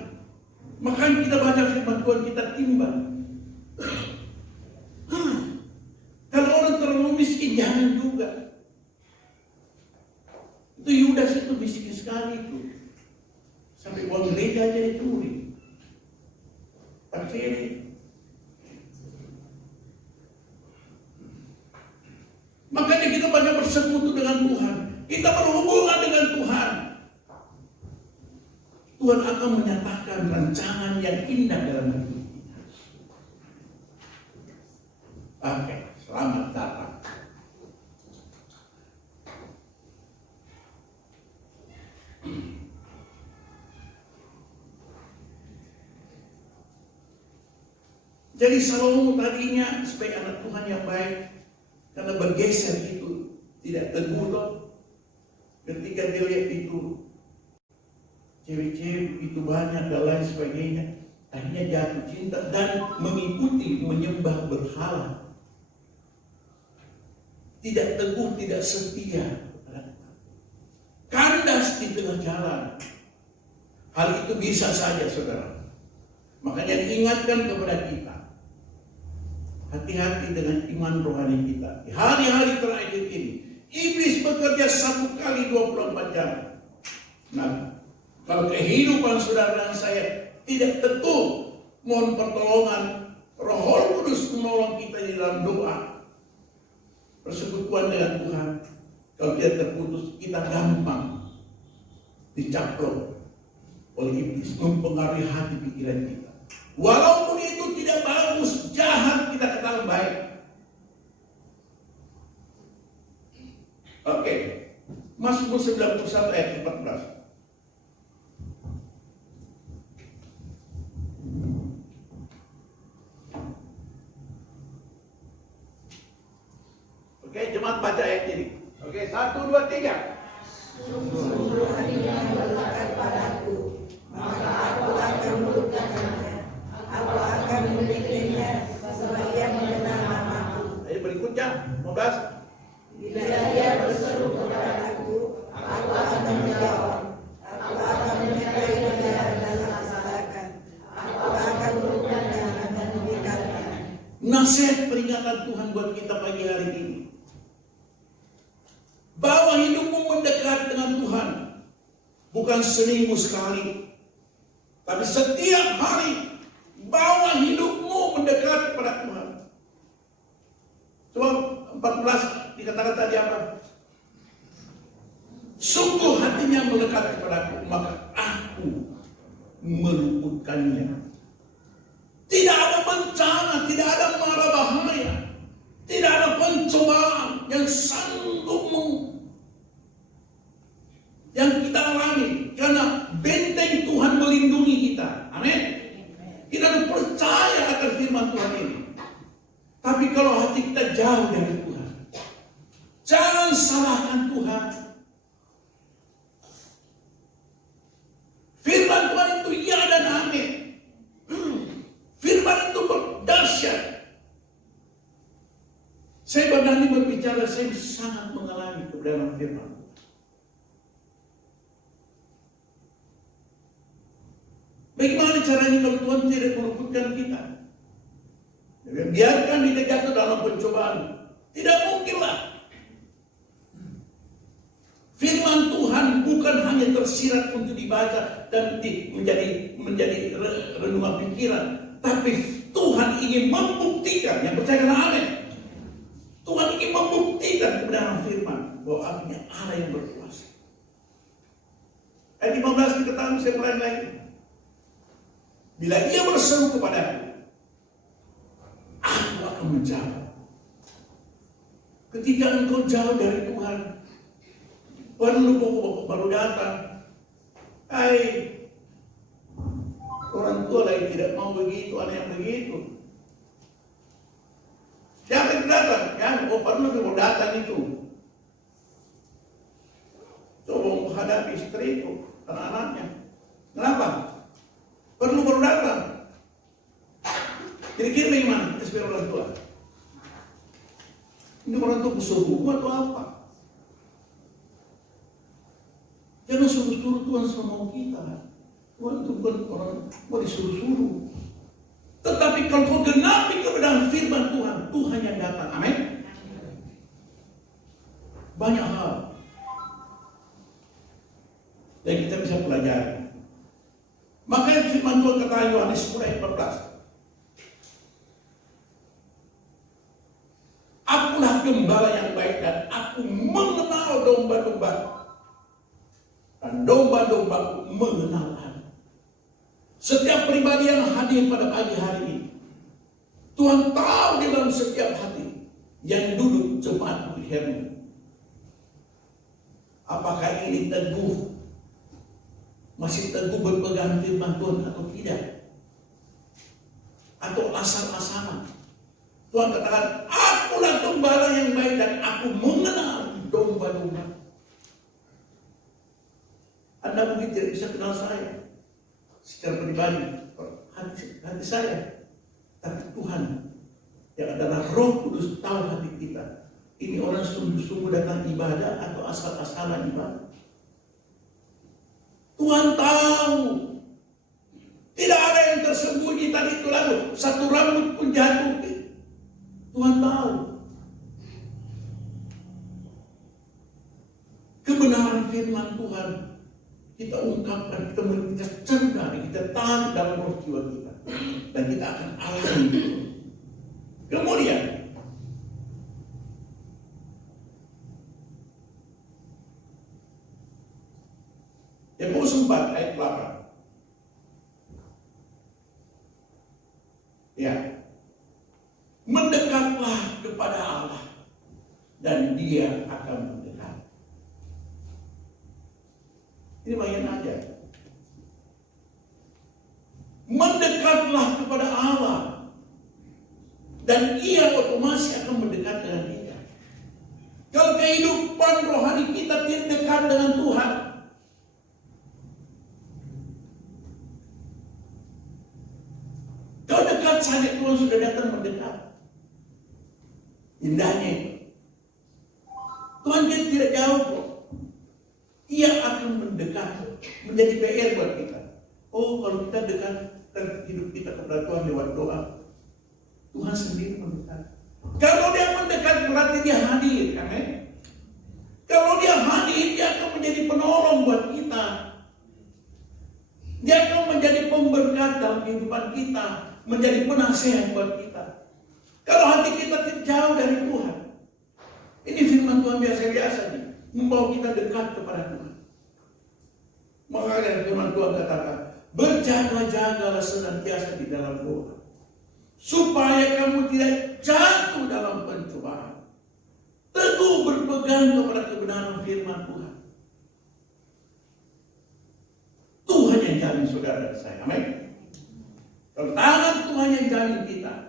Makanya kita baca firman Tuhan, kita timbang. Kalau orang terlalu miskin, jangan juga. Itu Yudas itu miskin sekali itu. Sampai uang gereja aja dicuri. Akhirnya. Makanya kita banyak bersekutu dengan Tuhan. Kita berhubungan dengan Tuhan. Tuhan akan menyatakan rancangan yang indah dalam hidup kita. Oke, selamat datang. Jadi Salomo tadinya sebagai anak Tuhan yang baik, karena bergeser itu tidak teguh toh. Ketika dia lihat itu cewek-cewek itu banyak dan lain sebagainya, akhirnya jatuh cinta dan mengikuti menyembah berhala. Tidak teguh, tidak setia, kandas di tengah jalan. Hal itu bisa saja saudara. Makanya diingatkan kepada kita, hati-hati dengan iman rohani kita. Di hari-hari terakhir ini, iblis bekerja 1 kali 24 jam. Nah, kalau kehidupan saudara dan saya tidak teguh, mohon pertolongan Roh Kudus menolong kita di dalam doa, persekutuan dengan Tuhan. Kalau dia terputus, kita gampang dicaplok oleh iblis, mempengaruhi hati pikiran kita. Walaupun itu tidak bagus, jahat, kita katakan baik. Oke, Mazmur 91 ayat 14. Oke, jemaat baca ayat ini. Oke, 1, 2, 3. Sungguh hatinya melekat padaku, maka aku akan melupakannya. Aku akan memilikinya sebagai mengenal namaku. Ayo berikutnya, 15. Bila dia berseru kepadaku, aku akan menjawab. Aku akan menyertai dia dan laksanakan. Aku akan melupakan dan memberikannya. Nasihat peringatan Tuhan buat kita pagi hari ini. Bawa hidupmu mendekat dengan Tuhan. Bukan seminggu sekali, tapi setiap hari. Bawa hidupmu mendekat kepada Tuhan. Coba 14 dikatakan tadi apa? Sungguh hatinya melekat kepadaku, maka aku meluputkannya. Tidak ada bencana, tidak ada mara bahaya, tidak ada pencobaan yang sanggup yang kita alami, karena benteng Tuhan melindungi kita. Amin. Kita harus percaya akan firman Tuhan ini. Tapi kalau hati kita jauh dari Tuhan, jangan salahkan Tuhan. Firman Tuhan itu ya dan amin. Firman itu berdahsyat. Saya Dhani berbicara, saya sangat mengalami kebenaran firman. Bagaimana caranya kalau Tuhan tidak meluputkan kita? Biarkan kita jatuh dalam pencobaan. Tidak mungkinlah. Firman Tuhan bukan hanya tersirat untuk dibaca dan menjadi renungan pikiran, tapi Tuhan ingin membuktikan, yang percaya kata amin. Tuhan ingin membuktikan kebenaran firman bahwa apinya Allah yang berkuasa. Ayat 15 kita tahu, saya mulai lagi. Bila ia berseru kepadaku, aku akan menjawab. Ketika engkau jauh dari Tuhan, baru datang. Hai, orang tua lagi tidak mau begitu, anak yang begitu. Siapa yang datang? Yang perlu datang itu. Coba menghadapi istri itu, anak-anaknya. Kenapa? Perlu baru datang. Kira-kira bagaimana kita sebagai orang tua? Ini orang tua suruh atau apa? Jangan suruh-suruh Tuhan sama mau kita. Tuhan itu bukan orang mau disuruh-suruh. Tetapi kalau kau genapi kebenaran firman Tuhan, Tuhan yang datang. Amin. Banyak hal yang kita bisa pelajari. Makanya firman Tuhan kata Yohanes 10 ayat 14. Akulah gembala yang baik dan aku mengenal domba-domba. Dan domba-dombaku mengenal aku. Setiap pribadi yang hadir pada pagi hari ini, Tuhan tahu di dalam setiap hati yang duduk jemaat di Hermon. Apakah ini teguh? Masih teguh berpegang firman Tuhan atau tidak? Atau asal-asalan? Tuhan katakan, akulah gembala yang baik dan aku mengenal domba-domba. Anda mungkin tidak bisa kenal saya secara pribadi, hati saya. Tapi Tuhan yang adalah Roh Kudus tahu hati kita. Ini orang sungguh-sungguh datang ibadah atau asal-asalan ibadah. Tuhan tahu. Tidak ada yang tersembunyi tadi itu lalu. Satu rambut pun jatuh. Tuhan tahu. Kebenaran firman Tuhan kita ungkapkan, kita cerdas, kita tahan dalam roh jiwa kita. Dan kita akan alami itu. Kemudian Yakobus 4 ayat 8. Ya. Mendekatlah kepada Allah dan Dia akan mendekat. Ini bagian aja. Mendekatlah kepada Allah dan Ia otomatis akan mendekat dengan kita. Kalau kehidupan rohani kita tidak dekat dengan Tuhan, kalau dekat saja Tuhan sudah datang mendekat. Indahnya itu. Tuhan tidak jauh kok. Ia akan mendekat. Menjadi PR buat kita. Oh, kalau kita dekatkan hidup kita kepada Tuhan lewat doa, Tuhan sendiri mendekat. Kalau Dia mendekat berarti Dia hadir. Amin. Kalau Dia hadir, Dia akan menjadi penolong buat kita. Dia akan menjadi pemberkat dalam kehidupan kita. Menjadi penasihat buat kita. Kalau hati kita jauh dari Tuhan, ini firman Tuhan biasa-biasa nih, membawa kita dekat kepada Tuhan. Makanya firman Tuhan katakan, berjaga-jagalah senantiasa di dalam doa, supaya kamu tidak jatuh dalam pencobaan. Teguh berpegang kepada kebenaran firman Tuhan. Tuhan yang jamin saudara dan saya. Amin. Kalau tangan Tuhan yang jamin kita,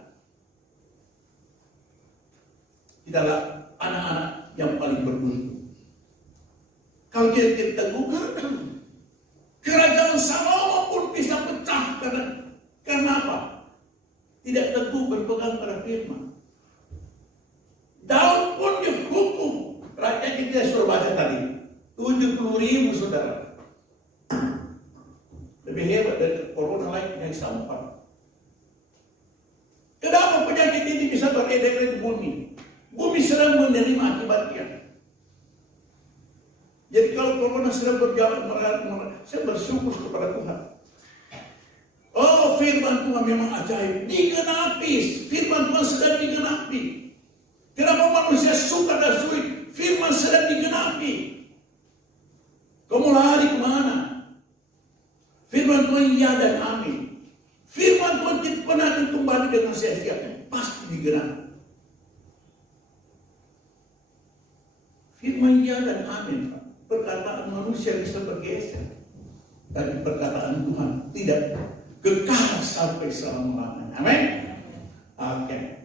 adalah anak-anak yang paling beruntung. Kalau kita tidak teguh, kerajaan Salomo pun bisa pecah karena apa? Tidak teguh berpegang pada firman. Daud pun dihukum. Rakyat kita suruh baca tadi 70.000 saudara. Lebih hebat dari corona lain yang sampah. Kenapa penyakit ini bisa beredar di bumi? Bumi sedang menerima akibatnya. Jadi kalau corona sedang berjalan, saya bersyukur kepada Tuhan. Oh, firman Tuhan memang ajaib. Digenapi. Firman Tuhan sedang digenapi. Kenapa manusia suka dan sulit? Firman sedang digenapi. Kamu lari kemana? Firman Tuhan ya dan amin. Firman Tuhan tidak pernah akan kembali dengan sia-sia. Pasti digenapi. Firman ya dan amin. Perkataan manusia bisa bergeser. Tapi perkataan Tuhan tidak kekal sampai selama-lamanya. Amin. Oke.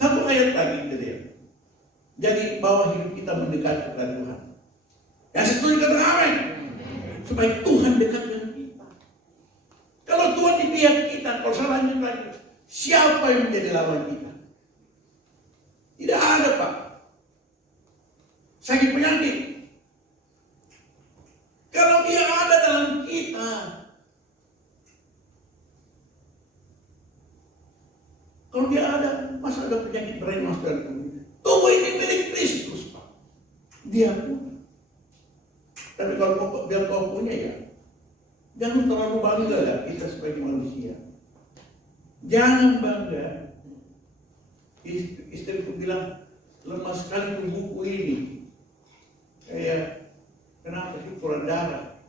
Satu ayat lagi itu dia. Jadi bahwa hidup kita mendekat kepada Tuhan. Yang setuju kata amin. Supaya Tuhan dekat dengan kita. Kalau Tuhan di pihak kita, kalau salahnya lagi, siapa yang menjadi lawan kita? Tidak ada, Pak. Sakit penyakit. Kalau dia ada dalam kita, kalau dia ada, masa ada penyakit beremas dalam tubuh? Tubuh ini milik Kristus, Pak. Dia punya. Tapi kalau biar kau punya ya, jangan terlalu bangga lah kita sebagai manusia. Jangan bangga. Istriku bilang, lemah sekali tubuhku ini. Kayak, kenapa sih kurang darah?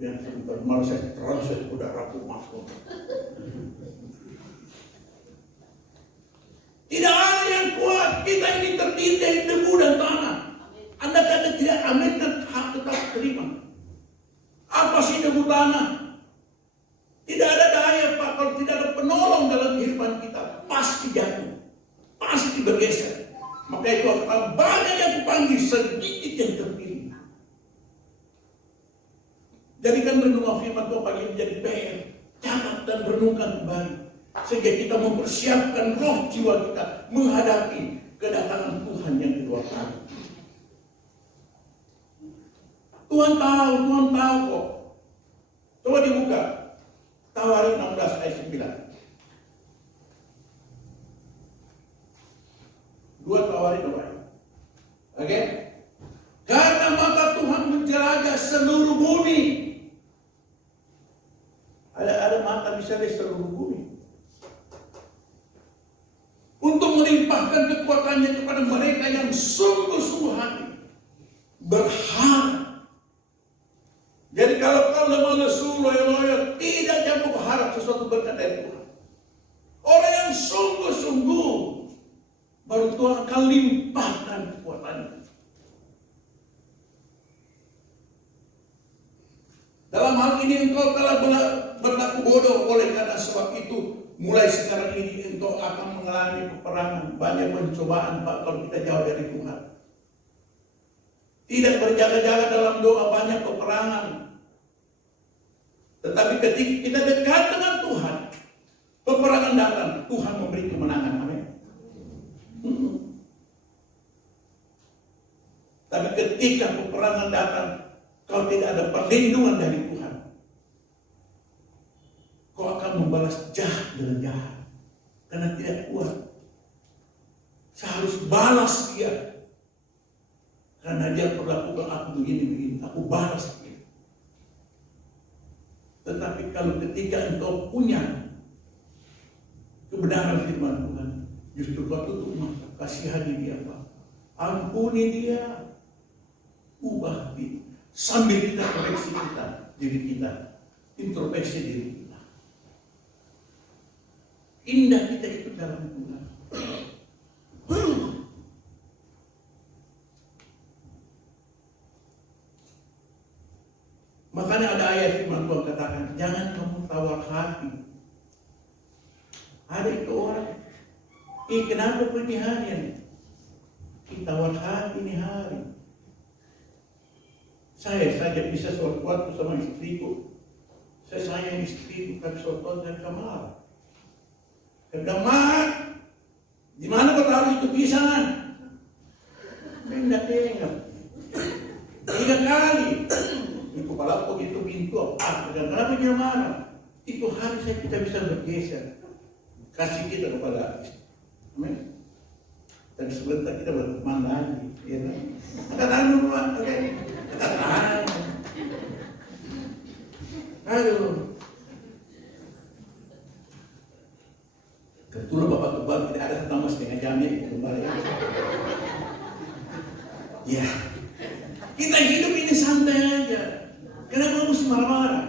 Biar sebentar malah saya transfer udaraku masuk. Tidak ada yang kuat. Kita ini terdiri dari debu dan tanah. Anda kata tidak amin dan hak tetap terima. Apa sih debu tanah? Tidak ada daya, Pak. Kalau tidak ada penolong dalam kehidupan kita, pasti jatuh, pasti bergeser. Maka itu akan banyak yang kupanggil, sedikit yang terpilih. Jadikan renungan firman Tuhan pagi menjadi PR. Catat dan renungkan kembali. Sehingga kita mempersiapkan roh jiwa kita menghadapi kedatangan Tuhan yang kedua kali. Tuhan tahu kok. Coba dibuka. Tawarin 16 ayat 9. Dua Tawarin 2 ayat. Oke? Karena mata Tuhan menjelajah seluruh bumi. Ada mata bisa di seluruh bumi. Untuk melimpahkan kekuatannya kepada mereka yang sungguh-sungguh hati. Berharap. Jadi kalau kau lemah lesu, loyo-loyo, tidak jangan berharap sesuatu berkat dari Tuhan. Orang yang sungguh-sungguh, baru Tuhan akan limpahkan kekuatannya. Dalam hal ini engkau telah berlaku bodoh, oleh karena sebab itu mulai sekarang ini engkau akan mengalami peperangan, banyak pencobaan, Pak, kalau kita jauh dari Tuhan. Tidak berjaga-jaga dalam doa, banyak peperangan. Tetapi ketika kita dekat dengan Tuhan, peperangan datang, Tuhan memberi kemenangan. Amin. Tapi ketika peperangan datang, kalau tidak ada perlindungan dari Tuhan, kau akan membalas jahat dengan jahat. Karena tidak kuat. Saya harus balas dia. Karena dia perlakukan aku begini, aku balas dia. Tetapi kalau ketika engkau punya kebenaran firman Tuhan, justru kau tutup mata, kasihani dia, Pak. Ampuni dia, ubah dia. Sambil kita koreksi diri kita, introspeksi diri kita. Indah kita itu dalam Tuhan. Makanya ada ayat firman Tuhan katakan, jangan kamu tawar hati. Ada itu orang, kenapa ini harian? Tawar hati ini hari. Saya saja bisa suatu waktu sama istriku. Saya sayang istriku, tapi suatu waktu saya marah. Karena marah, apa? Kenapa dia marah? Itu hari saya kita bisa bergeser. Kasih kita kepada amin. Dan sebentar kita berteman lagi. Ya kan? Katakan dulu, oke? Katakan. Aduh. Kebetulan Bapak Tuhan tidak ada tambah setengah jamnya kembali. Ya, kita hidup ini santai aja. Kenapa mesti marah-marah?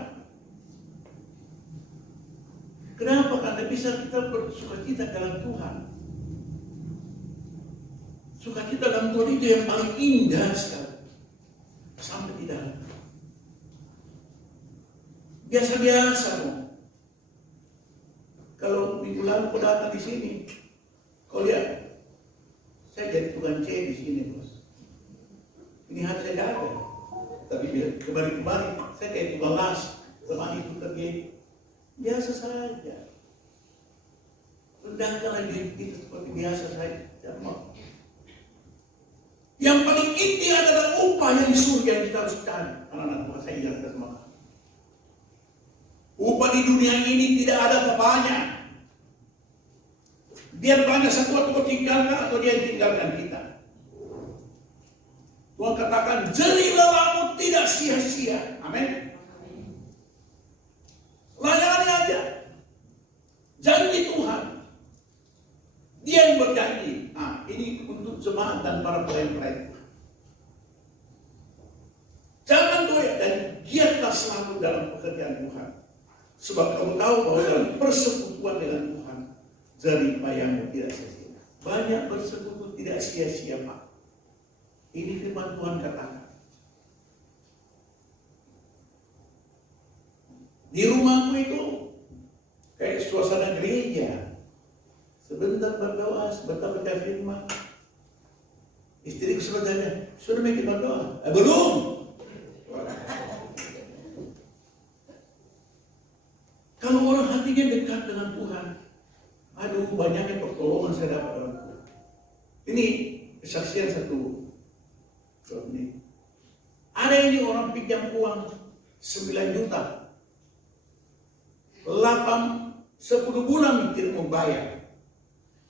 Kenapa? Karena bisa kita bersukacita dalam Tuhan. Sukacita dalam Tuhan itu yang paling indah sekali. Sampai tidak. Biasa-biasa dong. Kalau minggu lalu kau datang di sini, kau lihat, saya jadi tukang C di sini, bos. Ini harus saya jaga. Tapi kemarin-kemarin saya kayak tukang las, sama itu terjadi. Biasa saja. Rendahkanlah diri kita seperti biasa saja. Yang paling inti adalah upah yang di surga yang kita harus cari. Anak-anak saya ingatkan sama kamu. Upah di dunia ini tidak ada apa-apanya. Biar banyak satu atau tinggalkan atau dia yang tinggalkan kita. Tuhan katakan jerih lelahmu tidak sia-sia. Amin. Layani aja. Janji Tuhan. Dia yang berjanji. Nah, ini untuk jemaat dan para pelayan-pelayan. Jangan doya dan giatlah selalu dalam pekerjaan Tuhan. Sebab kamu tahu bahwa dalam persekutuan dengan Tuhan, jerih payahmu tidak sia-sia. Banyak bersekutu tidak sia-sia, Pak. Ini firman Tuhan katakan. Di rumahku itu kayak suasana gereja. Sebentar berdoa, sebentar baca firman. Istriku sebenarnya sudah bikin berdoa. Belum. Kalau orang hatinya dekat dengan Tuhan, aduh banyaknya pertolongan saya dapat dalam Tuhan. Ini kesaksian satu. Ada ini orang pinjam uang 9 juta. 10 bulan tidak mau bayar.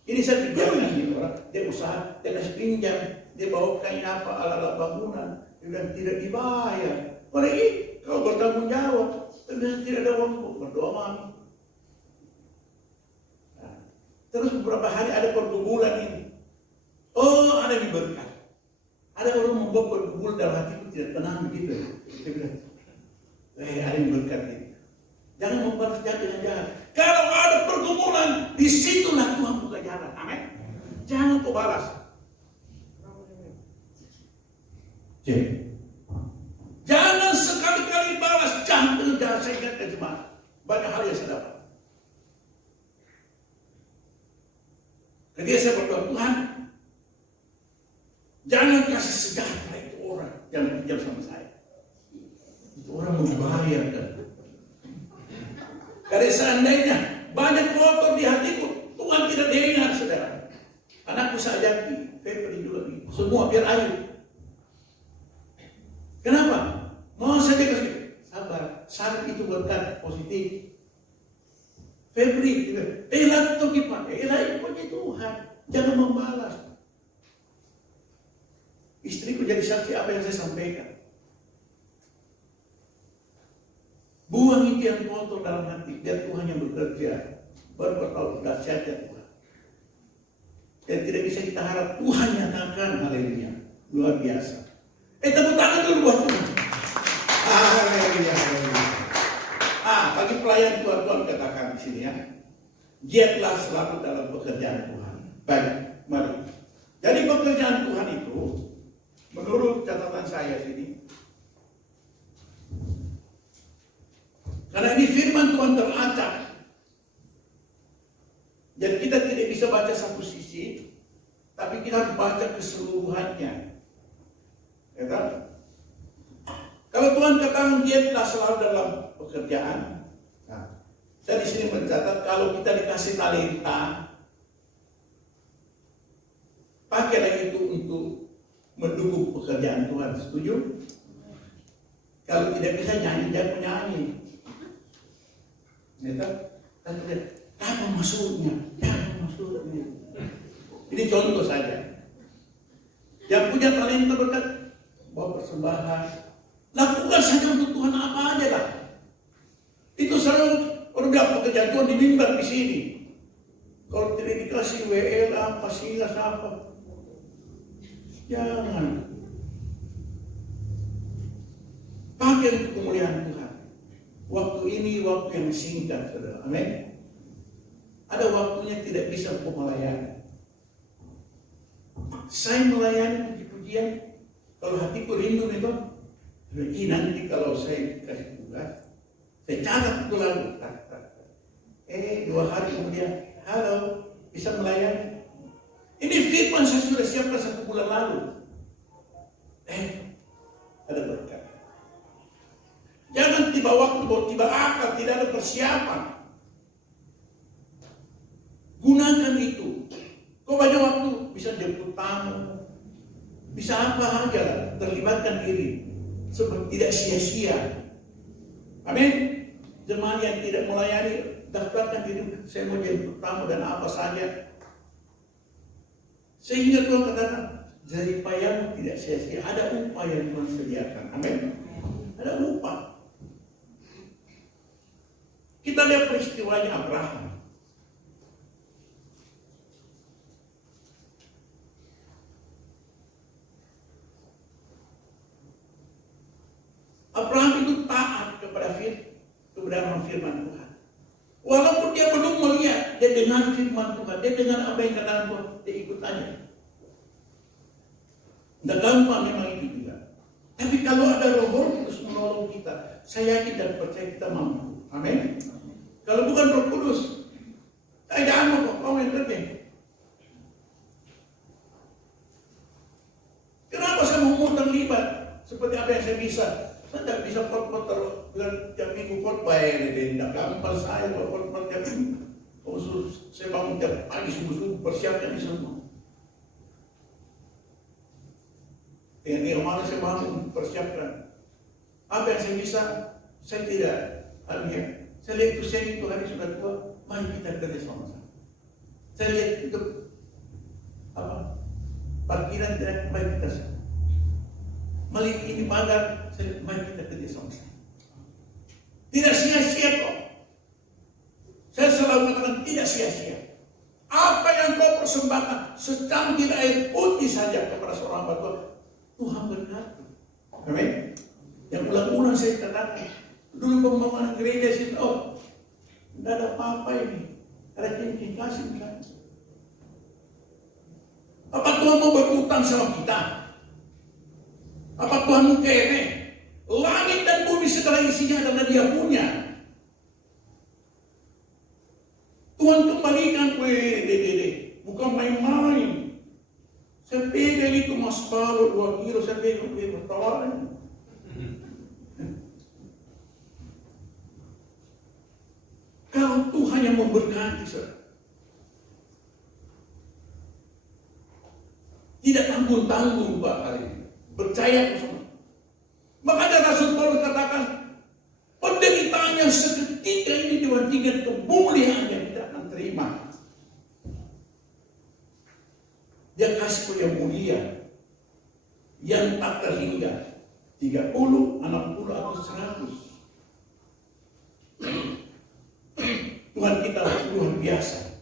Ini saya pinjamkan ini orang, dia usaha, dia kasih pinjam, dia bawa kain apa, alat-alat bangunan, dia bilang tidak dibayar. Orang ini kau bertanggung jawab, tapi tidak ada uang, berdoa mami. Nah, terus beberapa hari ada pergumulan ini. Oh, ada yang berkat. Ada orang membawa pergumulan dalam hatiku tidak tenang begitu. Dia bilang, ada yang berkat ini. Jangan membalas jahat dengan jahat. Kalau ada pergumulan, disitulah Tuhan buka jalan. Amin. Jangan kau balas. Jangan sekali-kali balas. Jangan saya ingatkan jemaat. Banyak hal yang saya dapat. Ketika saya berdoa, Tuhan, jangan kasih sejahtera itu orang. Jangan pinjam sama saya. Itu orang membayar kan. Karena seandainya banyak kotor di hatiku, Tuhan tidak dengar, saudara. Anakku sajaki, Febri juga, semua biar air. Kenapa? Mau saja kasih. Sabar, saat itu berkat positif. Febri, laptop dipakai, puji Tuhan, jangan membalas. Istriku jadi saksi apa yang saya sampaikan. Buang itu yang kotor dalam hati, biar Tuhan yang bekerja. Baru kau tahu dahsyatnya Tuhan. Dan tidak bisa kita harap Tuhan nyatakan, haleluya, luar biasa. Tepuk tangan dulu buat Tuhan. Haleluya, haleluya. Bagi pelayan Tuhan katakan di sini ya, giatlah selalu dalam pekerjaan Tuhan. Baik, mari. Jadi pekerjaan Tuhan itu, menurut catatan saya sini, karena ini firman Tuhan teracak. Jadi kita tidak bisa baca satu sisi, tapi kita harus baca keseluruhannya. Ya kan? Kalau Tuhan katakan giatlah selalu dalam pekerjaan. Nah, saya di sini mencatat kalau kita dikasih talenta, pakailah itu untuk mendukung pekerjaan Tuhan. Setuju? Kalau tidak bisa nyanyi, jangan menyanyi. Apa maksudnya? Ini contoh saja. Yang punya talenta berkat, bawa persembahan, lakukan saja untuk Tuhan apa aja lah. Itu selalu orang bilang pekerjaan Tuhan di mimbar di sini. Kalau tidak dikasih WL apa silas apa, jangan. Pakai untuk kemuliaan Tuhan. Waktu ini waktu yang singkat, saudara. Amin. Ada waktunya tidak bisa untuk melayani. Saya melayani puji-pujian, kalau hatiku rindu itu, nanti kalau saya kasih tugas, saya catat itu lalu. 2 hari kemudian, halo, bisa melayani. Ini firman saya sudah siapkan 1 bulan lalu. Ada berkat. Jangan tiba waktu, tiba akal, tidak ada persiapan. Gunakan itu. Kau banyak waktu, bisa jemput tamu, bisa apa aja lah, terlibatkan diri. Seperti tidak sia-sia. Amin. Jemaat yang tidak melayani, daftarkan diri, saya mau jemput tamu dan apa saja. Sehingga Tuhan katakan, dari payahmu tidak sia-sia, ada upah yang Tuhan sediakan. Amin. Ada upah. Kita lihat peristiwanya Abraham. Abraham itu taat kepada firman Tuhan. Walaupun dia belum melihat, dia dengar firman Tuhan, dia dengar apa yang katakan Tuhan, dia ikut aja. Tidak gampang memang itu juga. Tapi kalau ada Roh Kudus menolong kita, saya yakin dan percaya kita mampu. Amin. Kalau bukan Roh Kudus, saya jangan mau kau yang kerja. Kenapa saya mau terlibat seperti apa yang saya bisa? Saya tidak bisa khotbah dengan tiap minggu khotbah ini. Tidak gampang saya buat khotbah tiap minggu. Saya bangun tiap pagi subuh-subuh persiapkan di semua. Dengan ilmu saya bangun persiapkan. Apa yang saya bisa, saya tidak lihat. Saya lihat itu hari sudah tua, mari kita kerja sama-sama. Saya lihat itu parkiran tidak, mari kita sama. Mari ini pagar, mari kita kerja sama-sama. Tidak sia-sia kok. Saya selalu mengatakan tidak sia-sia. Apa yang kau persembahkan secangkir air putih saja kepada seorang hamba Tuhan, Tuhan berkati. Amin. Yang ulang-ulang saya katakan. Dulu pembangunan gereja sih, tidak ada apa-apa ini. Ada cincin kasih kan. Apa Tuhan mau berutang sama kita? Apa Tuhan mau kere? Langit dan bumi segala isinya adalah Dia punya. Tuhan kembalikan bukan main-main. Saya pegang itu mas baru 2 kilo, saya pegang bertawaran. Kalau Tuhan yang memberkati, tidak tanggung-tanggung Pak hari ini. Percaya semua. Makanya Rasul Paulus katakan, penderitaan yang seketika ini dibandingkan kemuliaan yang tidak akan terima. Dia kasih yang mulia, yang tak terhingga, 30, 60 atau 100. Tuhan kita luar biasa.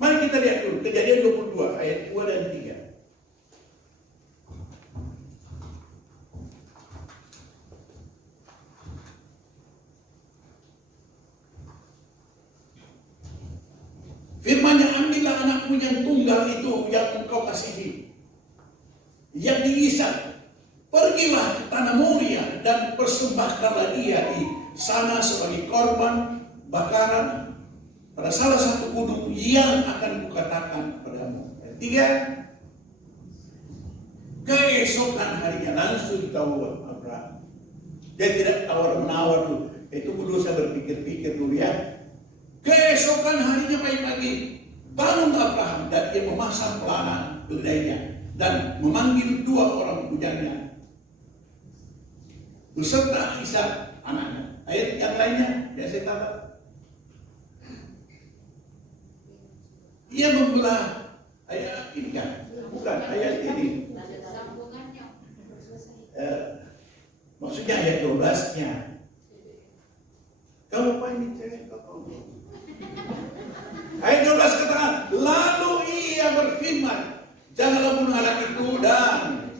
Mari kita lihat dulu Kejadian 22 ayat 2 dan 3. Firman-Nya, ambillah anakmu yang tunggal itu yang engkau kasihi, yang diisak, pergilah ke tanah Moria dan persembahkanlah dia di sana sebagai korban bakaran pada salah satu gunung yang akan kukatakan padamu. 3. Keesokan harinya langsung ditawarkan Abraham. Dia tidak tawar-menawar dulu. Itu dulu saya berpikir-pikir dulu ya. Keesokan harinya pagi-pagi bangun Abraham dan dia memasang pelana keledainya dan memanggil 2 orang bujangnya beserta Ishak anaknya. Ayat yang lainnya yang saya kata Ia membelah ayat ini kan? Bukan ayat ini. Maksudnya ayat 12-nya. Kamu apa ini cewek kau? Ayat 12 katakan, lalu ia berfirman, janganlah bunuh anak itu dan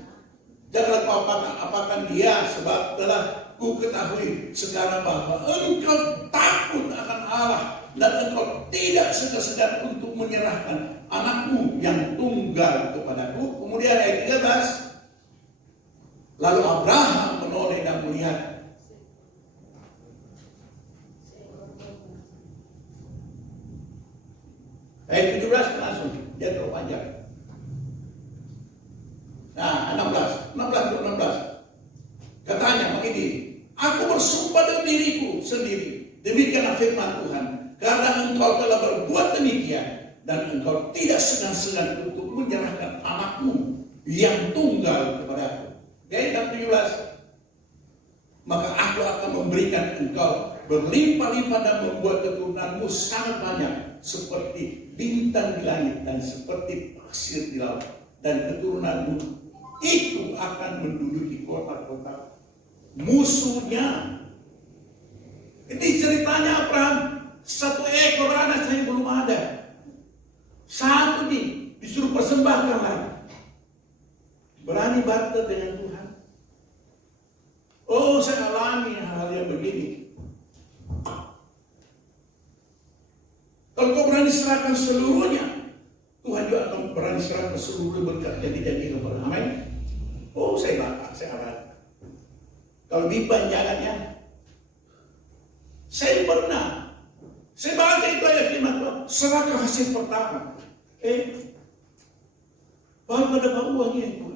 janganlah kau apakan dia, sebab telah ku ketahui sekarang bahwa engkau takut akan Allah dan engkau tidak segan-segan untuk menyerahkan anakmu yang tunggal kepadaku. Kemudian ayat 13, lalu Abraham menoleh dan melihat. Ayat 17 langsung, dia terlalu panjang. Nah, 16. Katanya begini, aku bersumpah dengan diriku sendiri, demikianlah firman Tuhan, karena engkau telah berbuat demikian, dan engkau tidak segan-segan untuk menyerahkan anakmu yang tunggal kepadaku. Ayat 17, maka aku akan memberikan engkau berlimpah-limpah dan membuat keturunanmu sangat banyak, seperti bintang di langit dan seperti pasir di laut, dan keturunanmu itu akan menduduki kota-kota musuhnya. Ini ceritanya Abraham, satu ekor anak saya belum ada, satu nih disuruh persembahkan lagi. Berani barter dengan Tuhan. Oh, saya alami hal yang begini. Kalau kau berani serahkan seluruhnya, Tuhan juga akan berani serahkan seluruh berkat yang dijanjikan kepada. Amin. Oh, saya bakal, saya akan. Kalau dipanjangannya, saya pernah, saya baca itu ayat firman Tuhan, serahkan hasil pertama. Baru pada uangnya itu.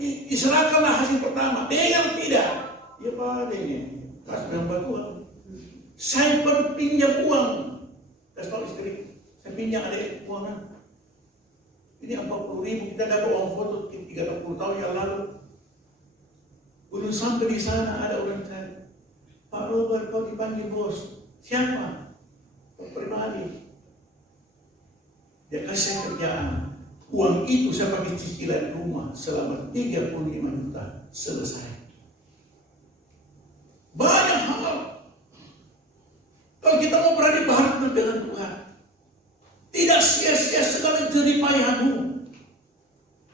Diserahkanlah hasil pertama. Dengan tidak, ya pada ini, kasih dengan uang. Saya baru pinjam uang. Kasih tahu istri, saya pinjam ada uangnya. Ini 40.000, kita dapat uang foto 30 tahun yang lalu. Belum sampai di sana ada orang cari, Pak Robert, kau dipanggil bos. Siapa? Pak pribadi. Dia kasih saya kerjaan. Uang itu saya pakai cicilan rumah selama 35 juta. Selesai. Banyak hal. Kalau kita mau berani barter dengan Tuhan, tidak sia-sia segala jerih payahmu.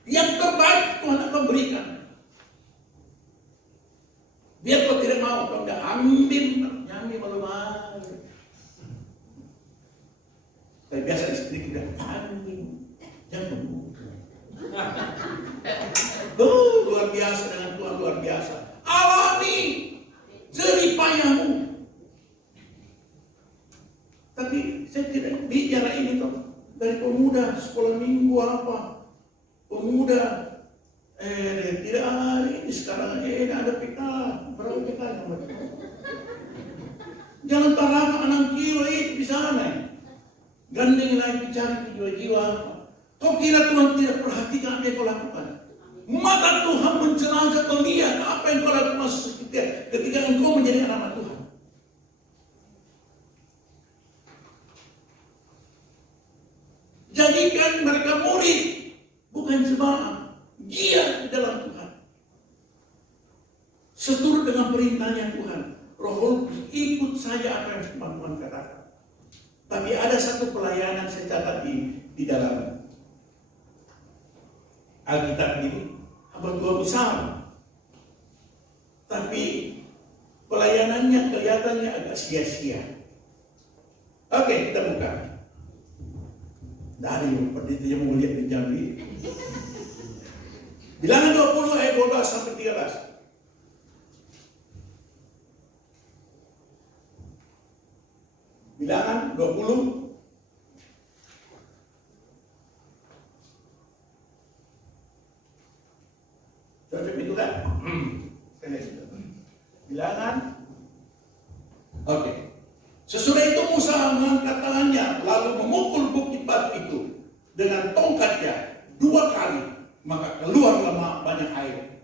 Yang terbaik Tuhan akan berikan. Biar kau tidak mau, kau tidak ambil, nyambi malu-malu. Tapi biasa istri kita ambil, jangan luar biasa dengan Tuhan, luar biasa. Alami jerih payahmu. Tapi saya tidak bicara ini toh dari pemuda sekolah minggu apa, pemuda tidak ada ini sekarang ada PK, berapa PK namanya? Jangan taruh 6 kilo itu di sana, gandeng lagi cari jiwa-jiwa. Kau kira Tuhan tidak perhatikan apa yang kau lakukan? Maka Tuhan mencelaka melihat apa yang kau lakukan ketika engkau menjadi anak Tuhan. Jadikan mereka murid, bukan jemaah, giat di dalam Tuhan. Seturut dengan perintahnya Tuhan. Roh Kudus ikut saja apa yang Tuhan katakan. Tapi ada satu pelayanan saya catat di dalam Alkitab ini, hamba Tuhan besar. Tapi pelayanannya kelihatannya agak sia-sia. Oke, kita buka. Dari pendeta mau lihat di Jambi. Bilangan 20 ayat 12 sampai 13. Bilangan 20 cocok itu kan? Bilangan. Oke. Sesudah itu Musa mengangkat tangannya lalu memukul bukit batu itu dengan tongkatnya 2 kali, maka keluarlah banyak air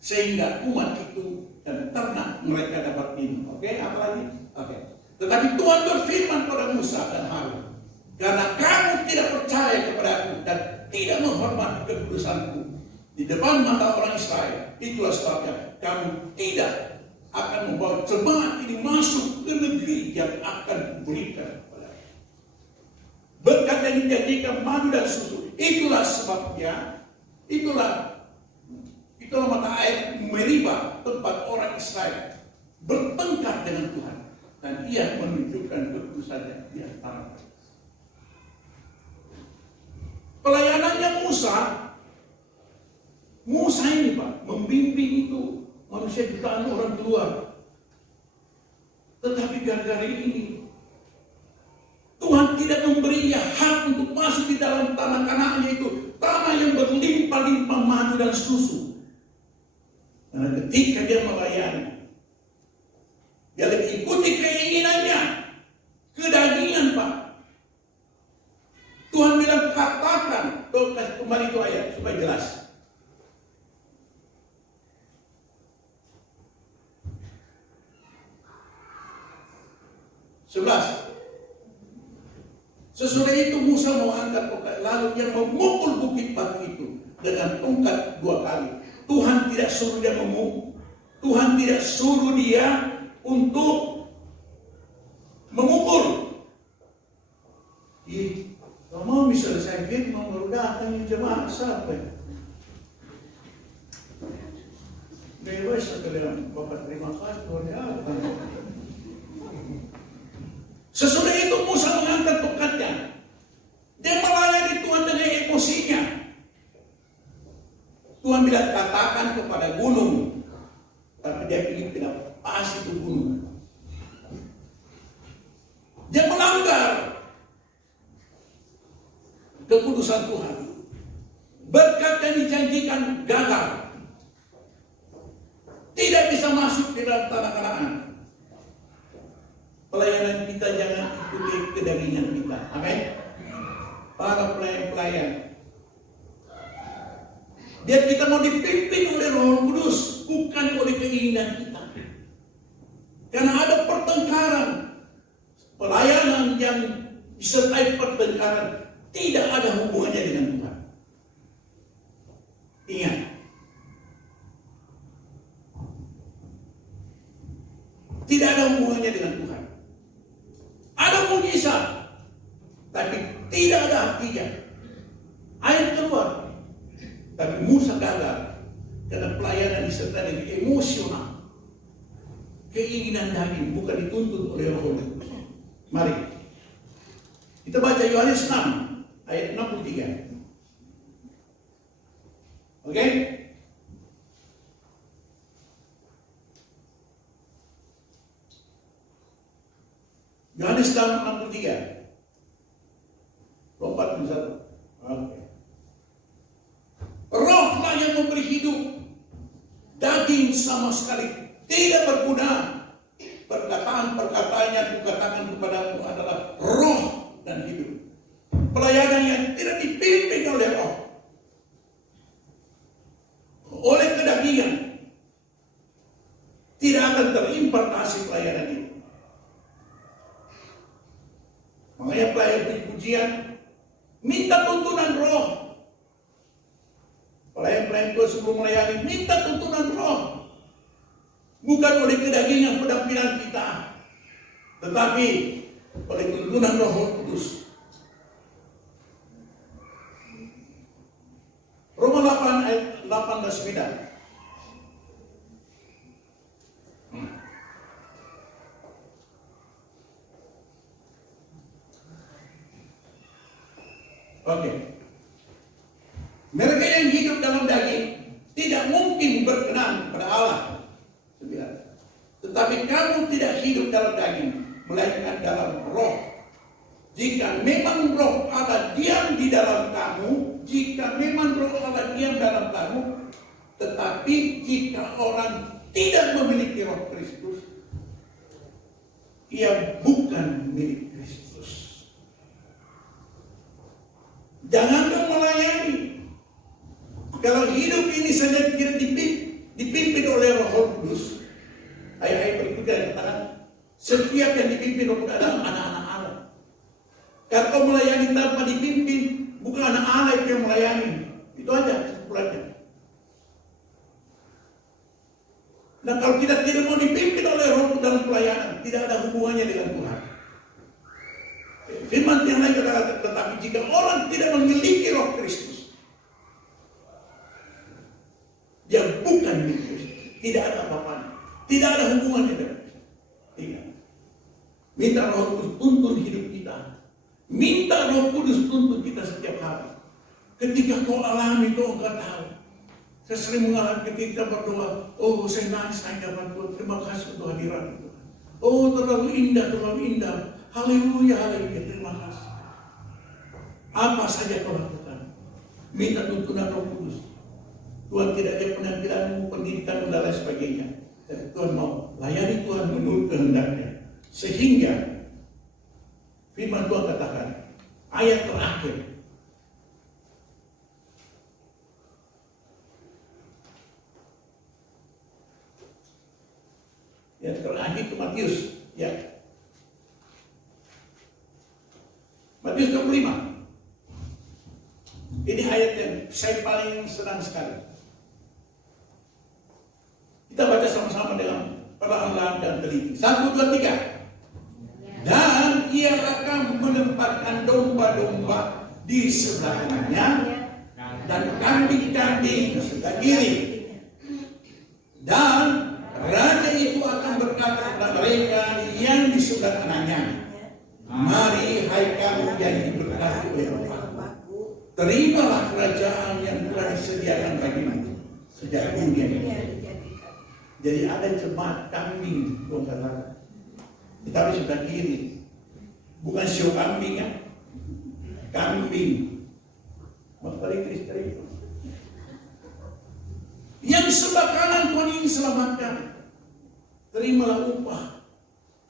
sehingga umat itu dan ternak mereka dapat minum. Oke, apa lagi? Oke. Tetapi Tuhan berfirman pada Musa dan Harun, Karena kamu tidak percaya kepada aku dan tidak menghormati kekudusanku di depan mata orang Israel, itulah sebabnya kamu tidak akan membawa jemaat ini masuk ke negeri yang akan diberikan kepadamu. Berkat yang dijanjikan madu dan susu. Itulah sebabnya, itulah mata air Meriba, tempat orang Israel bertengkar dengan Tuhan, dan ia menunjukkan kekudusannya di antara mereka. Pelayanannya Musa ini Pak, membimbing itu manusia jutaan orang keluar. Tetapi gara-gara ini Tuhan tidak memberi hak untuk masuk di dalam tanah Kanaannya itu, tanah yang berlimpah-limpah madu dan susu. Karena ketika dia melayani, dia lagi ikuti keinginannya, kedagingan Pak. Tuhan bilang katakan, kasih kembali itu ayat supaya jelas. Sesudah itu Musa mau angkat tongkat, lalu dia memukul bukit batu itu dengan tongkat 2 kali. Tuhan tidak suruh dia memukul, Tuhan tidak suruh dia untuk memukul. Kalau mau misalnya saya mau baru datang yang jemaah sampai. Bebas sekalian Bapak terima kasih Tuhan ya. Sesudah itu Musa mengangkat tongkatnya. Dia melayani Tuhan dengan emosinya. Tuhan bilang katakan kepada gunung, tapi dia pilih tidak pas itu gunung. Dia melanggar kekudusan Tuhan. Berkat yang dijanjikan gagal. Tidak bisa masuk di dalam tanah Kanaan. Pelayanan kita jangan ikuti kedagingan kita. Amin. Para pelayan-pelayan, biar kita mau dipimpin oleh Roh Kudus, bukan oleh keinginan kita. Karena ada pertengkaran, pelayanan yang disertai pertengkaran tidak ada hubungannya dengan Tuhan. Ingat, tidak ada hubungannya dengan Tuhan. Ada mukjizat, tapi tidak ada artinya. Air keluar, tapi Musa gagal karena pelayanan disertai dengan emosional, keinginan daging, bukan dituntut oleh Roh Kudus. Mari kita baca Yohanes 6 ayat 63. Oke? Yohanes 6:63. Lompat ke satu. Oke. Rohlah yang memberi hidup. Daging sama sekali tidak berguna. Perkataan-perkataan yang kukatakan kepadamu adalah roh dan hidup. Pelayanan yang tidak dipimpin oleh roh, oleh kedagingan, tidak akan terimpartasi pelayanan itu. Makanya pelayan puji-pujian minta tuntunan roh. Pelayan-pelayan itu sebelum melayani minta tuntunan roh. Bukan oleh kedagingan penampilan kita, tetapi oleh tuntunan Roh Kudus. Roma 8 ayat 18-9. Oke. Mereka yang hidup dalam daging tidak mungkin berkenan pada Allah. 9. Tetapi kamu tidak hidup dalam daging, melainkan dalam roh. Jika memang roh Allah diam di dalam kamu, jika memang roh Allah diam dalam kamu, tetapi jika orang tidak memiliki roh Kristus, ia bukan milik Kristus. Jangankan melayani, kalau hidup ini saja tidak dipimpin oleh Roh Kudus. Ayat-ayat berikutnya yang katakan, setiap yang dipimpin Roh Kudus adalah anak-anak Allah. Kalau kau melayani tanpa dipimpin, bukan anak-anak yang melayani. Itu aja kesimpulannya. Nah kalau kita tidak mau dipimpin oleh Roh dalam pelayanan, tidak ada hubungannya dengan Tuhan. Firman yang lain kata, tetapi jika orang tidak memiliki Roh Kristus, dia bukan milik Kristus. Tidak ada apa-apa. Tidak ada hubungannya dengan Kristus. Tidak. Minta Roh Kudus tuntun hidup kita. Minta Roh Kudus tuntun kita setiap hari. Ketika kau alami, kau akan tahu. Saya sering mengalami ketika berdoa, oh saya nangis hadapan Tuhan, terima kasih untuk hadirat Tuhan. Oh terlalu indah, haleluya, haleluya, terima kasih. Apa saja kau lakukan, minta tuntunan Roh Kudus. Tuhan tidak ada penampilanmu, pendidikan dan lain sebagainya. Tapi Tuhan mau layani Tuhan menurut kehendaknya. Sehingga firman Tuhan katakan, ayat terakhir, yang terakhir itu Matius, ya. Matius 25. Ini ayat yang saya paling senang sekali. Kita baca sama-sama dengan perlahan-lahan dan teliti. 1, 2, 3. Dan ia akan menempatkan domba-domba di sebelah kanannya dan kambing-kambing di sebelah kiri. Dan raja itu akan berkata kepada mereka yang di sebelah kanannya, mari hai kamu yang diberkati oleh Bapa, terimalah kerajaan yang telah disediakan bagimu sejak dunia ini. Jadi ada jemaat kambing, Tuhan katakan. Tetapi sebelah kiri, bukan sio kambing ya, kambing. Maksudnya Kristus itu. Yang sebelah kanan Tuhan ingin selamatkan. Terimalah upah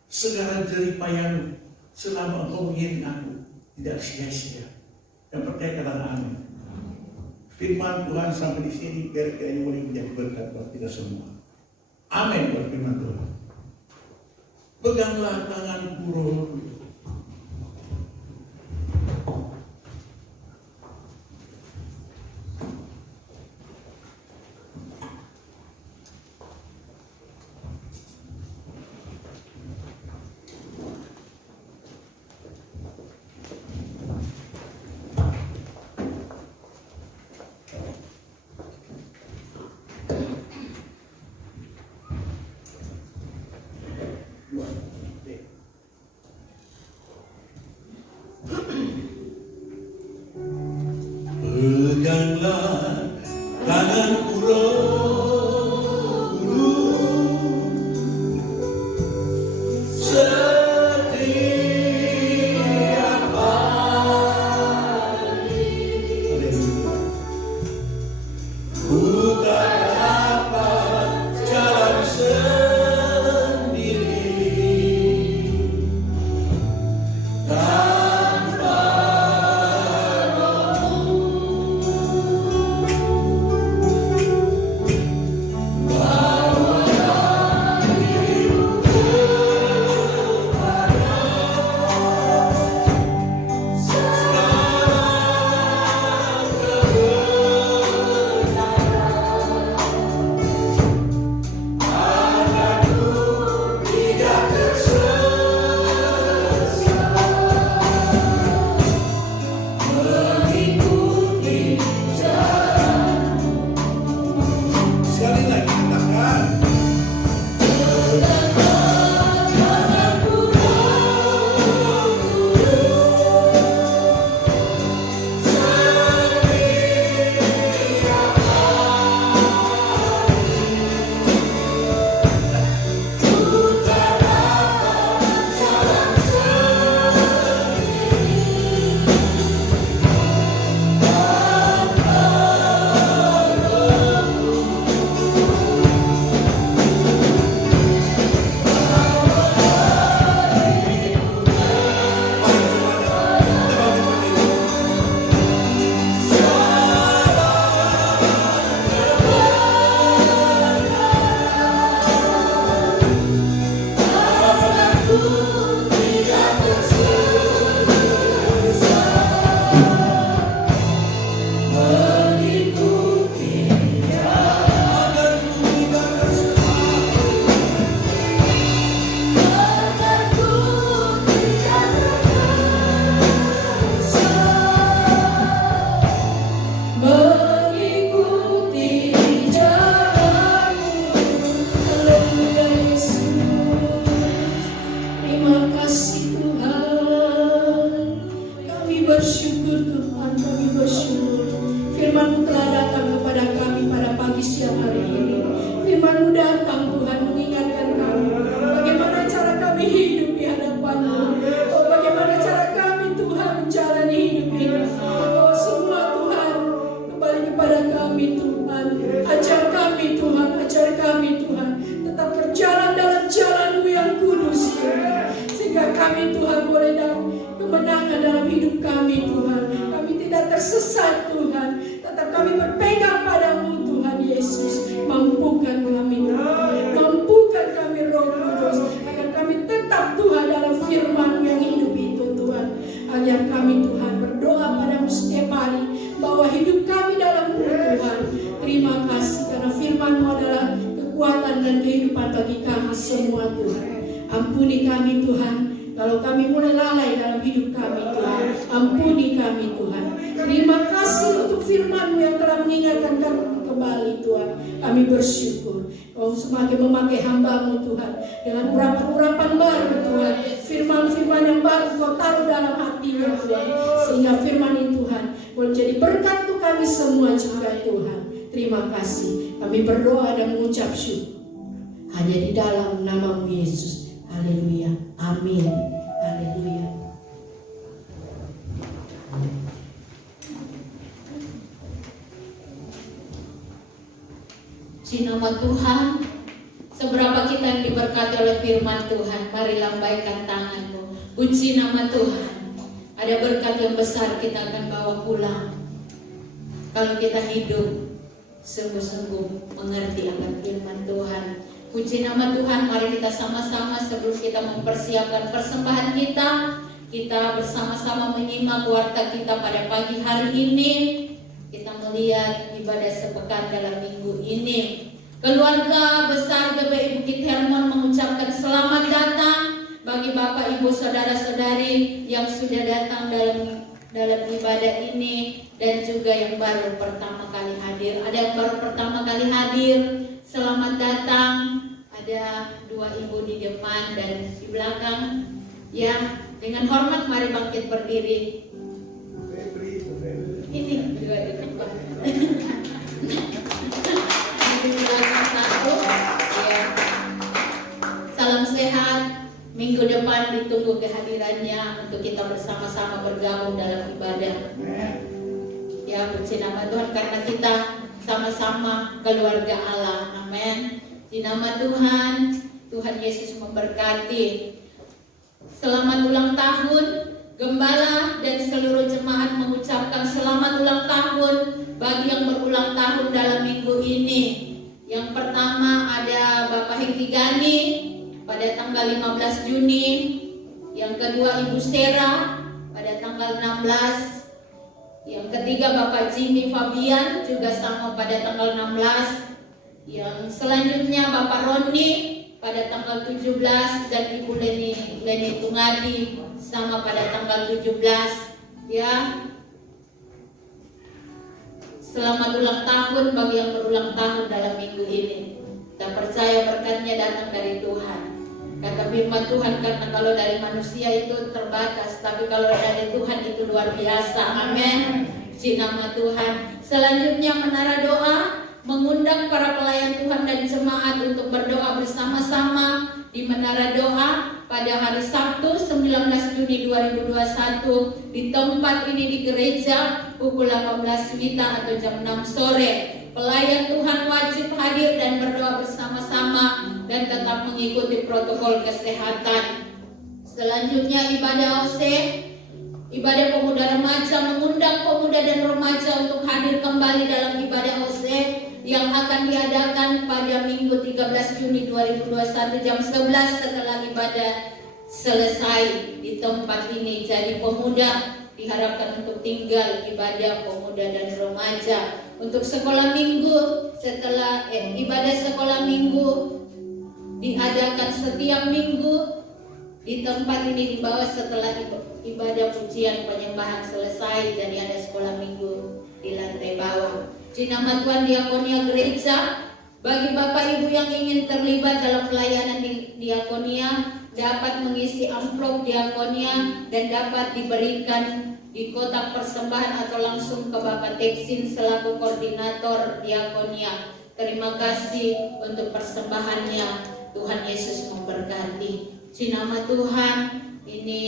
segala jerih payahmu selama engkau mengiring aku, tidak sia-sia. Yang percaya katakan amin. Firman Tuhan sampai di sini kira-kira boleh menjadi berkat buat kita semua. Amin buat firman Tuhan. Peganglah tangan Roh. kasih Tuhan. Kami bersyukur Tuhan, kami bersyukur. Firman-Mu telah datang kepada kami pada pagi siang hari ini. Firman-Mu datang Tuhan mengingatkan kami bagaimana cara kami hidup di hadapan-Mu. Oh, bagaimana cara kami Tuhan menjalani hidup ini. Oh, semua Tuhan kembali kepada kami Tuhan. Ajar kami Tuhan, ajar kami Tuhan. Tetap berjalan dalam jalan-Mu yang kudus Tuhan. Sehingga kami Tuhan boleh dapat kemenangan dalam hidup kami Tuhan. Kami tidak tersesat Tuhan. Tetap kami berpegang padamu Tuhan Yesus. Mampukan kami Tuhan. Mampukan kami Roh Kudus. Agar kami tetap Tuhan dalam firman yang hidup itu Tuhan. Agar kami Tuhan berdoa padamu setiap hari. Bahwa hidup kami dalam-Mu Tuhan. Terima kasih karena firman-Mu adalah kekuatan dan kehidupan bagi kami semua Tuhan. Ampuni kami Tuhan. Kalau kami mulai lalai dalam hidup kami Tuhan, ampuni kami Tuhan. Terima kasih untuk firman-Mu yang telah mengingatkan kami kembali Tuhan. Kami bersyukur Kau semakin memakai hamba-Mu Tuhan dengan urapan-urapan baru Tuhan. Firman-firman yang baru Kau taruh dalam hatinya Tuhan. Sehingga firman ini Tuhan boleh jadi berkat untuk kami semua juga Tuhan. Terima kasih. Kami berdoa dan mengucap syukur hanya di dalam nama-Mu Yesus. Haleluya. Amin. Haleluya. Puji nama Tuhan. Seberapa kita yang diberkati oleh firman Tuhan, mari lambaikan tanganmu. Puji nama Tuhan. Ada berkat yang besar kita akan bawa pulang kalau kita hidup sungguh-sungguh mengerti akan firman Tuhan. Puji nama Tuhan, mari kita sama-sama sebelum kita mempersiapkan persembahan kita bersama-sama menyimak warta kita pada pagi hari ini. Kita melihat ibadah sepekan dalam minggu ini. Keluarga besar GBI Bukit Hermon mengucapkan selamat datang bagi Bapak Ibu Saudara-saudari yang sudah datang dalam ibadah ini dan juga yang baru pertama kali hadir. Ada yang baru pertama kali hadir, selamat datang. Ada dua ibu di depan dan di belakang. Ya, dengan hormat mari bangkit berdiri. Ini dua di depan. Di belakang satu. Ya. Salam sehat. Minggu depan ditunggu kehadirannya untuk kita bersama-sama bergabung dalam ibadah. Ya, puji nama Tuhan karena kita sama-sama keluarga Allah. Amin. Di nama Tuhan, Tuhan Yesus memberkati. Selamat ulang tahun, Gembala dan seluruh jemaat mengucapkan selamat ulang tahun bagi yang berulang tahun dalam minggu ini. Yang pertama ada Bapak Hengki Gani pada tanggal 15 Juni. Yang kedua Ibu Sera pada tanggal 16. Yang ketiga Bapak Jimmy Fabian juga sama pada tanggal 16. Yang selanjutnya Bapak Roni pada tanggal 17 dan Ibu Leni Tungadi sama pada tanggal 17. Ya. Selamat ulang tahun bagi yang berulang tahun dalam minggu ini. Kita percaya berkatnya datang dari Tuhan. Kata firman Tuhan, karena kalau dari manusia itu terbatas, tapi kalau dari Tuhan itu luar biasa. Amin. Puji nama Tuhan. Selanjutnya menara doa mengundang para pelayan Tuhan dan jemaat untuk berdoa bersama-sama di menara doa pada hari Sabtu 19 Juni 2021 di tempat ini di gereja pukul 18 WITA atau jam 6 sore. Pelayan Tuhan wajib hadir dan berdoa bersama-sama dan tetap mengikuti protokol kesehatan. Selanjutnya ibadah OC, ibadah pemuda remaja mengundang pemuda dan remaja untuk hadir kembali dalam ibadah OC yang akan diadakan pada Minggu 13 Juni 2021 jam 11 setelah ibadah selesai di tempat ini. Jadi pemuda diharapkan untuk tinggal ibadah pemuda dan remaja. Untuk sekolah minggu setelah ibadah sekolah minggu diadakan setiap minggu di tempat ini di bawah setelah ibadah pujian penyembahan selesai. Jadi ada sekolah minggu di lantai bawah. Di nama Tuhan Diakonia Gereja, bagi Bapak Ibu yang ingin terlibat dalam pelayanan di Diakonia, dapat mengisi amplop diakonia dan dapat diberikan di kotak persembahan atau langsung ke Bapak Teksin selaku koordinator diakonia. Terima kasih untuk persembahannya. Tuhan Yesus memberkati. Di nama Tuhan, ini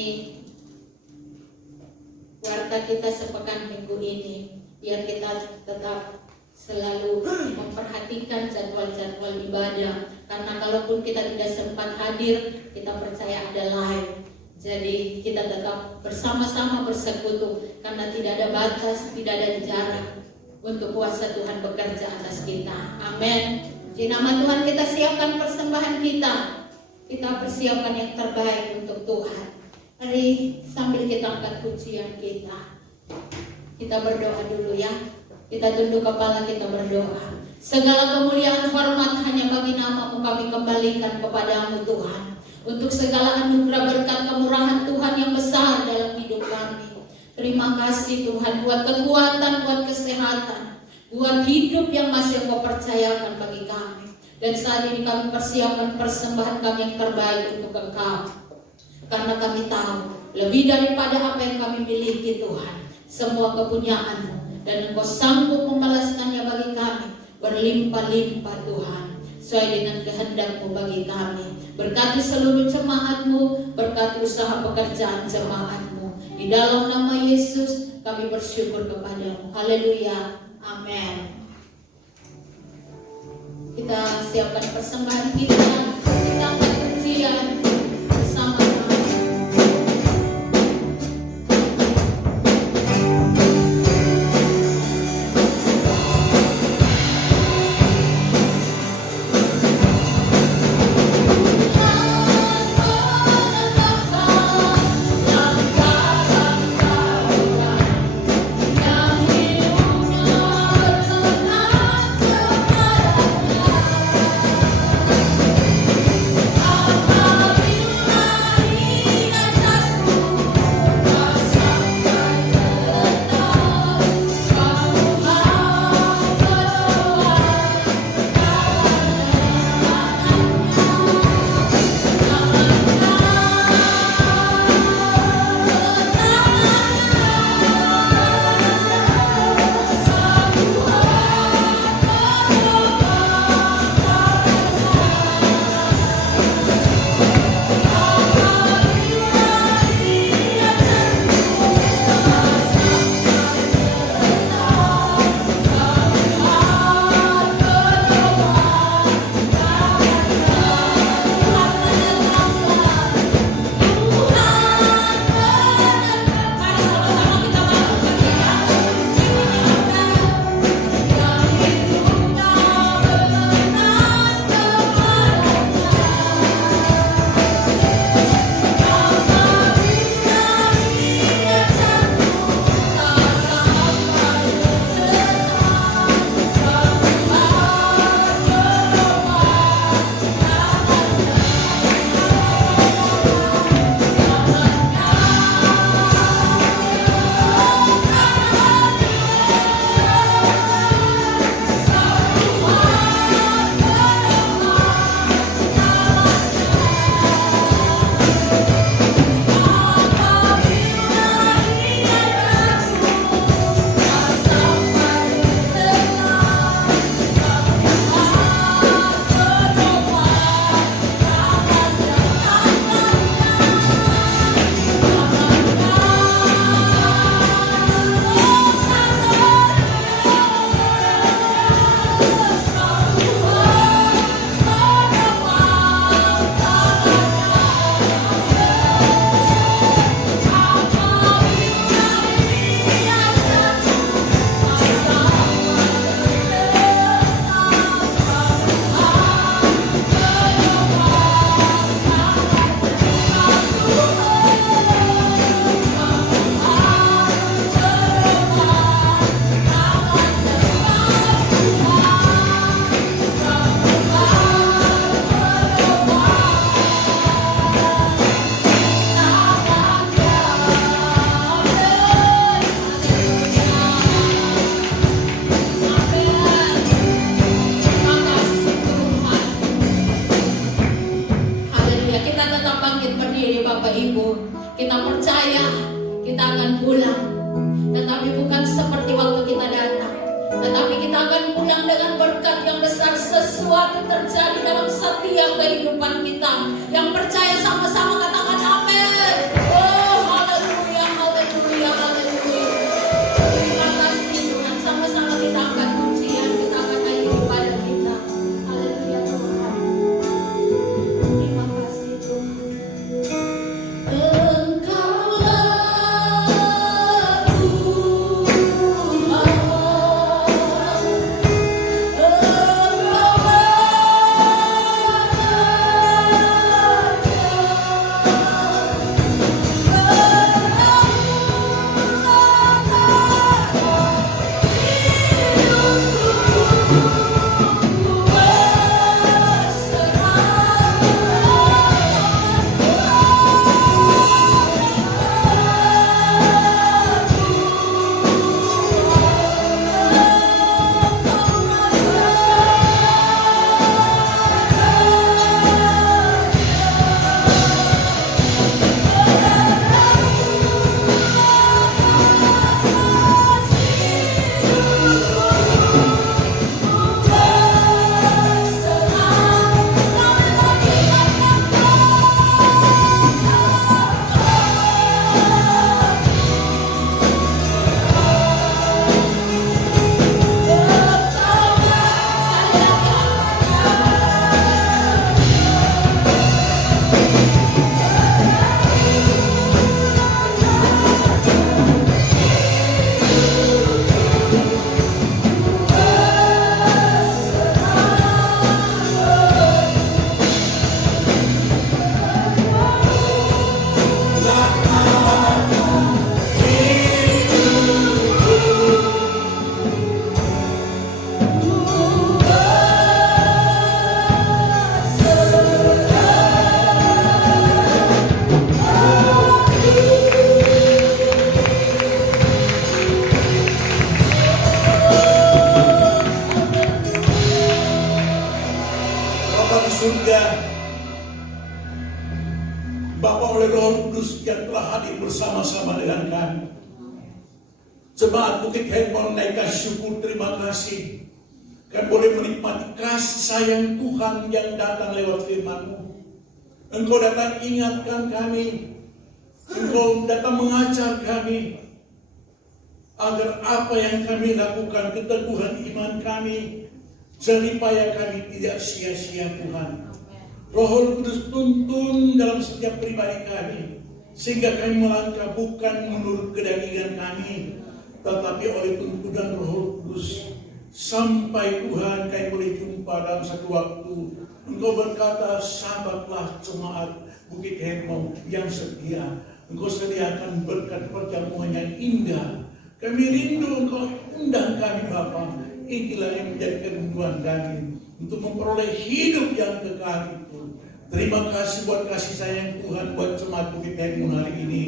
warta kita sepekan minggu ini. Biar kita tetap selalu memperhatikan jadwal-jadwal ibadah. Karena kalaupun kita tidak sempat hadir, kita percaya ada live. Jadi kita tetap bersama-sama bersekutu karena tidak ada batas, tidak ada jarak untuk kuasa Tuhan bekerja atas kita. Amin. Di nama Tuhan kita siapkan persembahan kita. Kita persiapkan yang terbaik untuk Tuhan. Mari sambil kita angkat pujian kita. Kita berdoa dulu ya. Kita tunduk kepala, kita berdoa. Segala kemuliaan hormat hanya bagi nama-Mu kami kembalikan kepadamu Tuhan. Untuk segala anugerah berkat kemurahan Tuhan yang besar dalam hidup kami. Terima kasih Tuhan buat kekuatan, buat kesehatan, buat hidup yang masih Engkau percayakan bagi kami. Dan saat ini kami persiapkan persembahan kami yang terbaik untuk Engkau. Karena kami tahu lebih daripada apa yang kami miliki Tuhan, semua kepunyaan-Mu, dan Engkau sanggup membalaskannya bagi kami berlimpah-limpah Tuhan, sesuai dengan kehendak-Mu bagi kami. Berkati seluruh jemaat-Mu, berkati usaha pekerjaan jemaat-Mu. Di dalam nama Yesus kami bersyukur kepadamu. Haleluya. Amin. Kita siapkan persembahan kita. Kita angkat pujian bersama-sama. Apa Ibu, kita percaya kita akan pulang. Tetapi bukan seperti waktu kita datang, tetapi kita akan pulang dengan berkat yang besar. Sesuatu terjadi dalam setiap kehidupan kita. Yang percaya sama-sama katakan amin. Oh, haleluya, haleluya, haleluya. Terima kasih Tuhan. Sama-sama kita angkat pujian, kita akan naik ibadah kita. Haleluya Tuhan. Terima kasih Tuhan. Bapa oleh Roh Kudus yang telah hadir bersama-sama dengan kami. Jemaat Bukit Hermon naikkan syukur terima kasih. Kami boleh menikmati kasih sayang Tuhan yang datang lewat firman-Mu. Engkau datang ingatkan kami. Engkau datang mengajar kami. Agar apa yang kami lakukan, keteguhan iman kami, jeripaya kami tidak sia-sia Tuhan. Roh Kudus tuntun dalam setiap pribadi kami, sehingga kami melangkah bukan menurut kedagingan kami, tetapi oleh tuntunan Roh Kudus. Sampai Tuhan kami boleh jumpa dalam satu waktu. Engkau berkata, sahabatlah jemaat Bukit Hermon yang setia. Engkau sediakan berkat perjamuan yang indah. Kami rindu Engkau undang kami Bapa. Inilah yang menjadi kerinduan kami untuk memperoleh hidup yang kekal itu. Terima kasih buat kasih sayang Tuhan buat jemaat Bukit Hermon hari ini.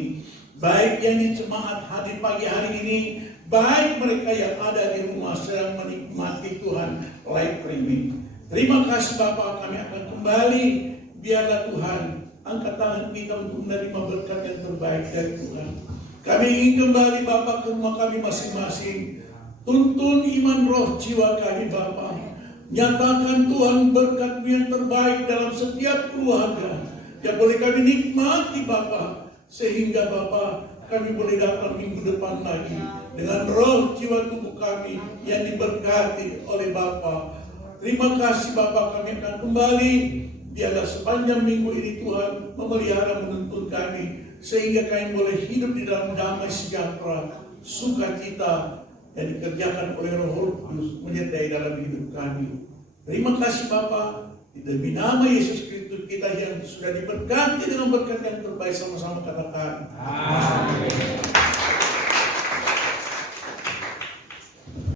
Baik yang di jemaat hadir pagi hari ini, baik mereka yang ada di rumah sedang menikmati Tuhan live streaming. Terima kasih Bapa, kami akan kembali. Biarlah Tuhan angkat tangan kita untuk menerima berkat yang terbaik dari Tuhan. Kami ingin kembali Bapa ke rumah kami masing-masing. Tuntun iman roh jiwa kami Bapa. Nyatakan Tuhan berkat-Mu yang terbaik dalam setiap keluarga yang boleh kami nikmati Bapa, sehingga Bapa kami boleh datang minggu depan lagi dengan roh jiwa tubuh kami yang diberkati oleh Bapa. Terima kasih Bapa, kami akan kembali. Biarlah sepanjang minggu ini Tuhan memelihara menuntun kami, sehingga kami boleh hidup di dalam damai sejahtera, sukacita yang dikerjakan oleh Roh Kudus menyertai dalam hidup kami. Terima kasih Bapa, demi nama Yesus Kristus kita yang sudah diberkati dengan berkat yang terbaik, sama-sama katakan amin.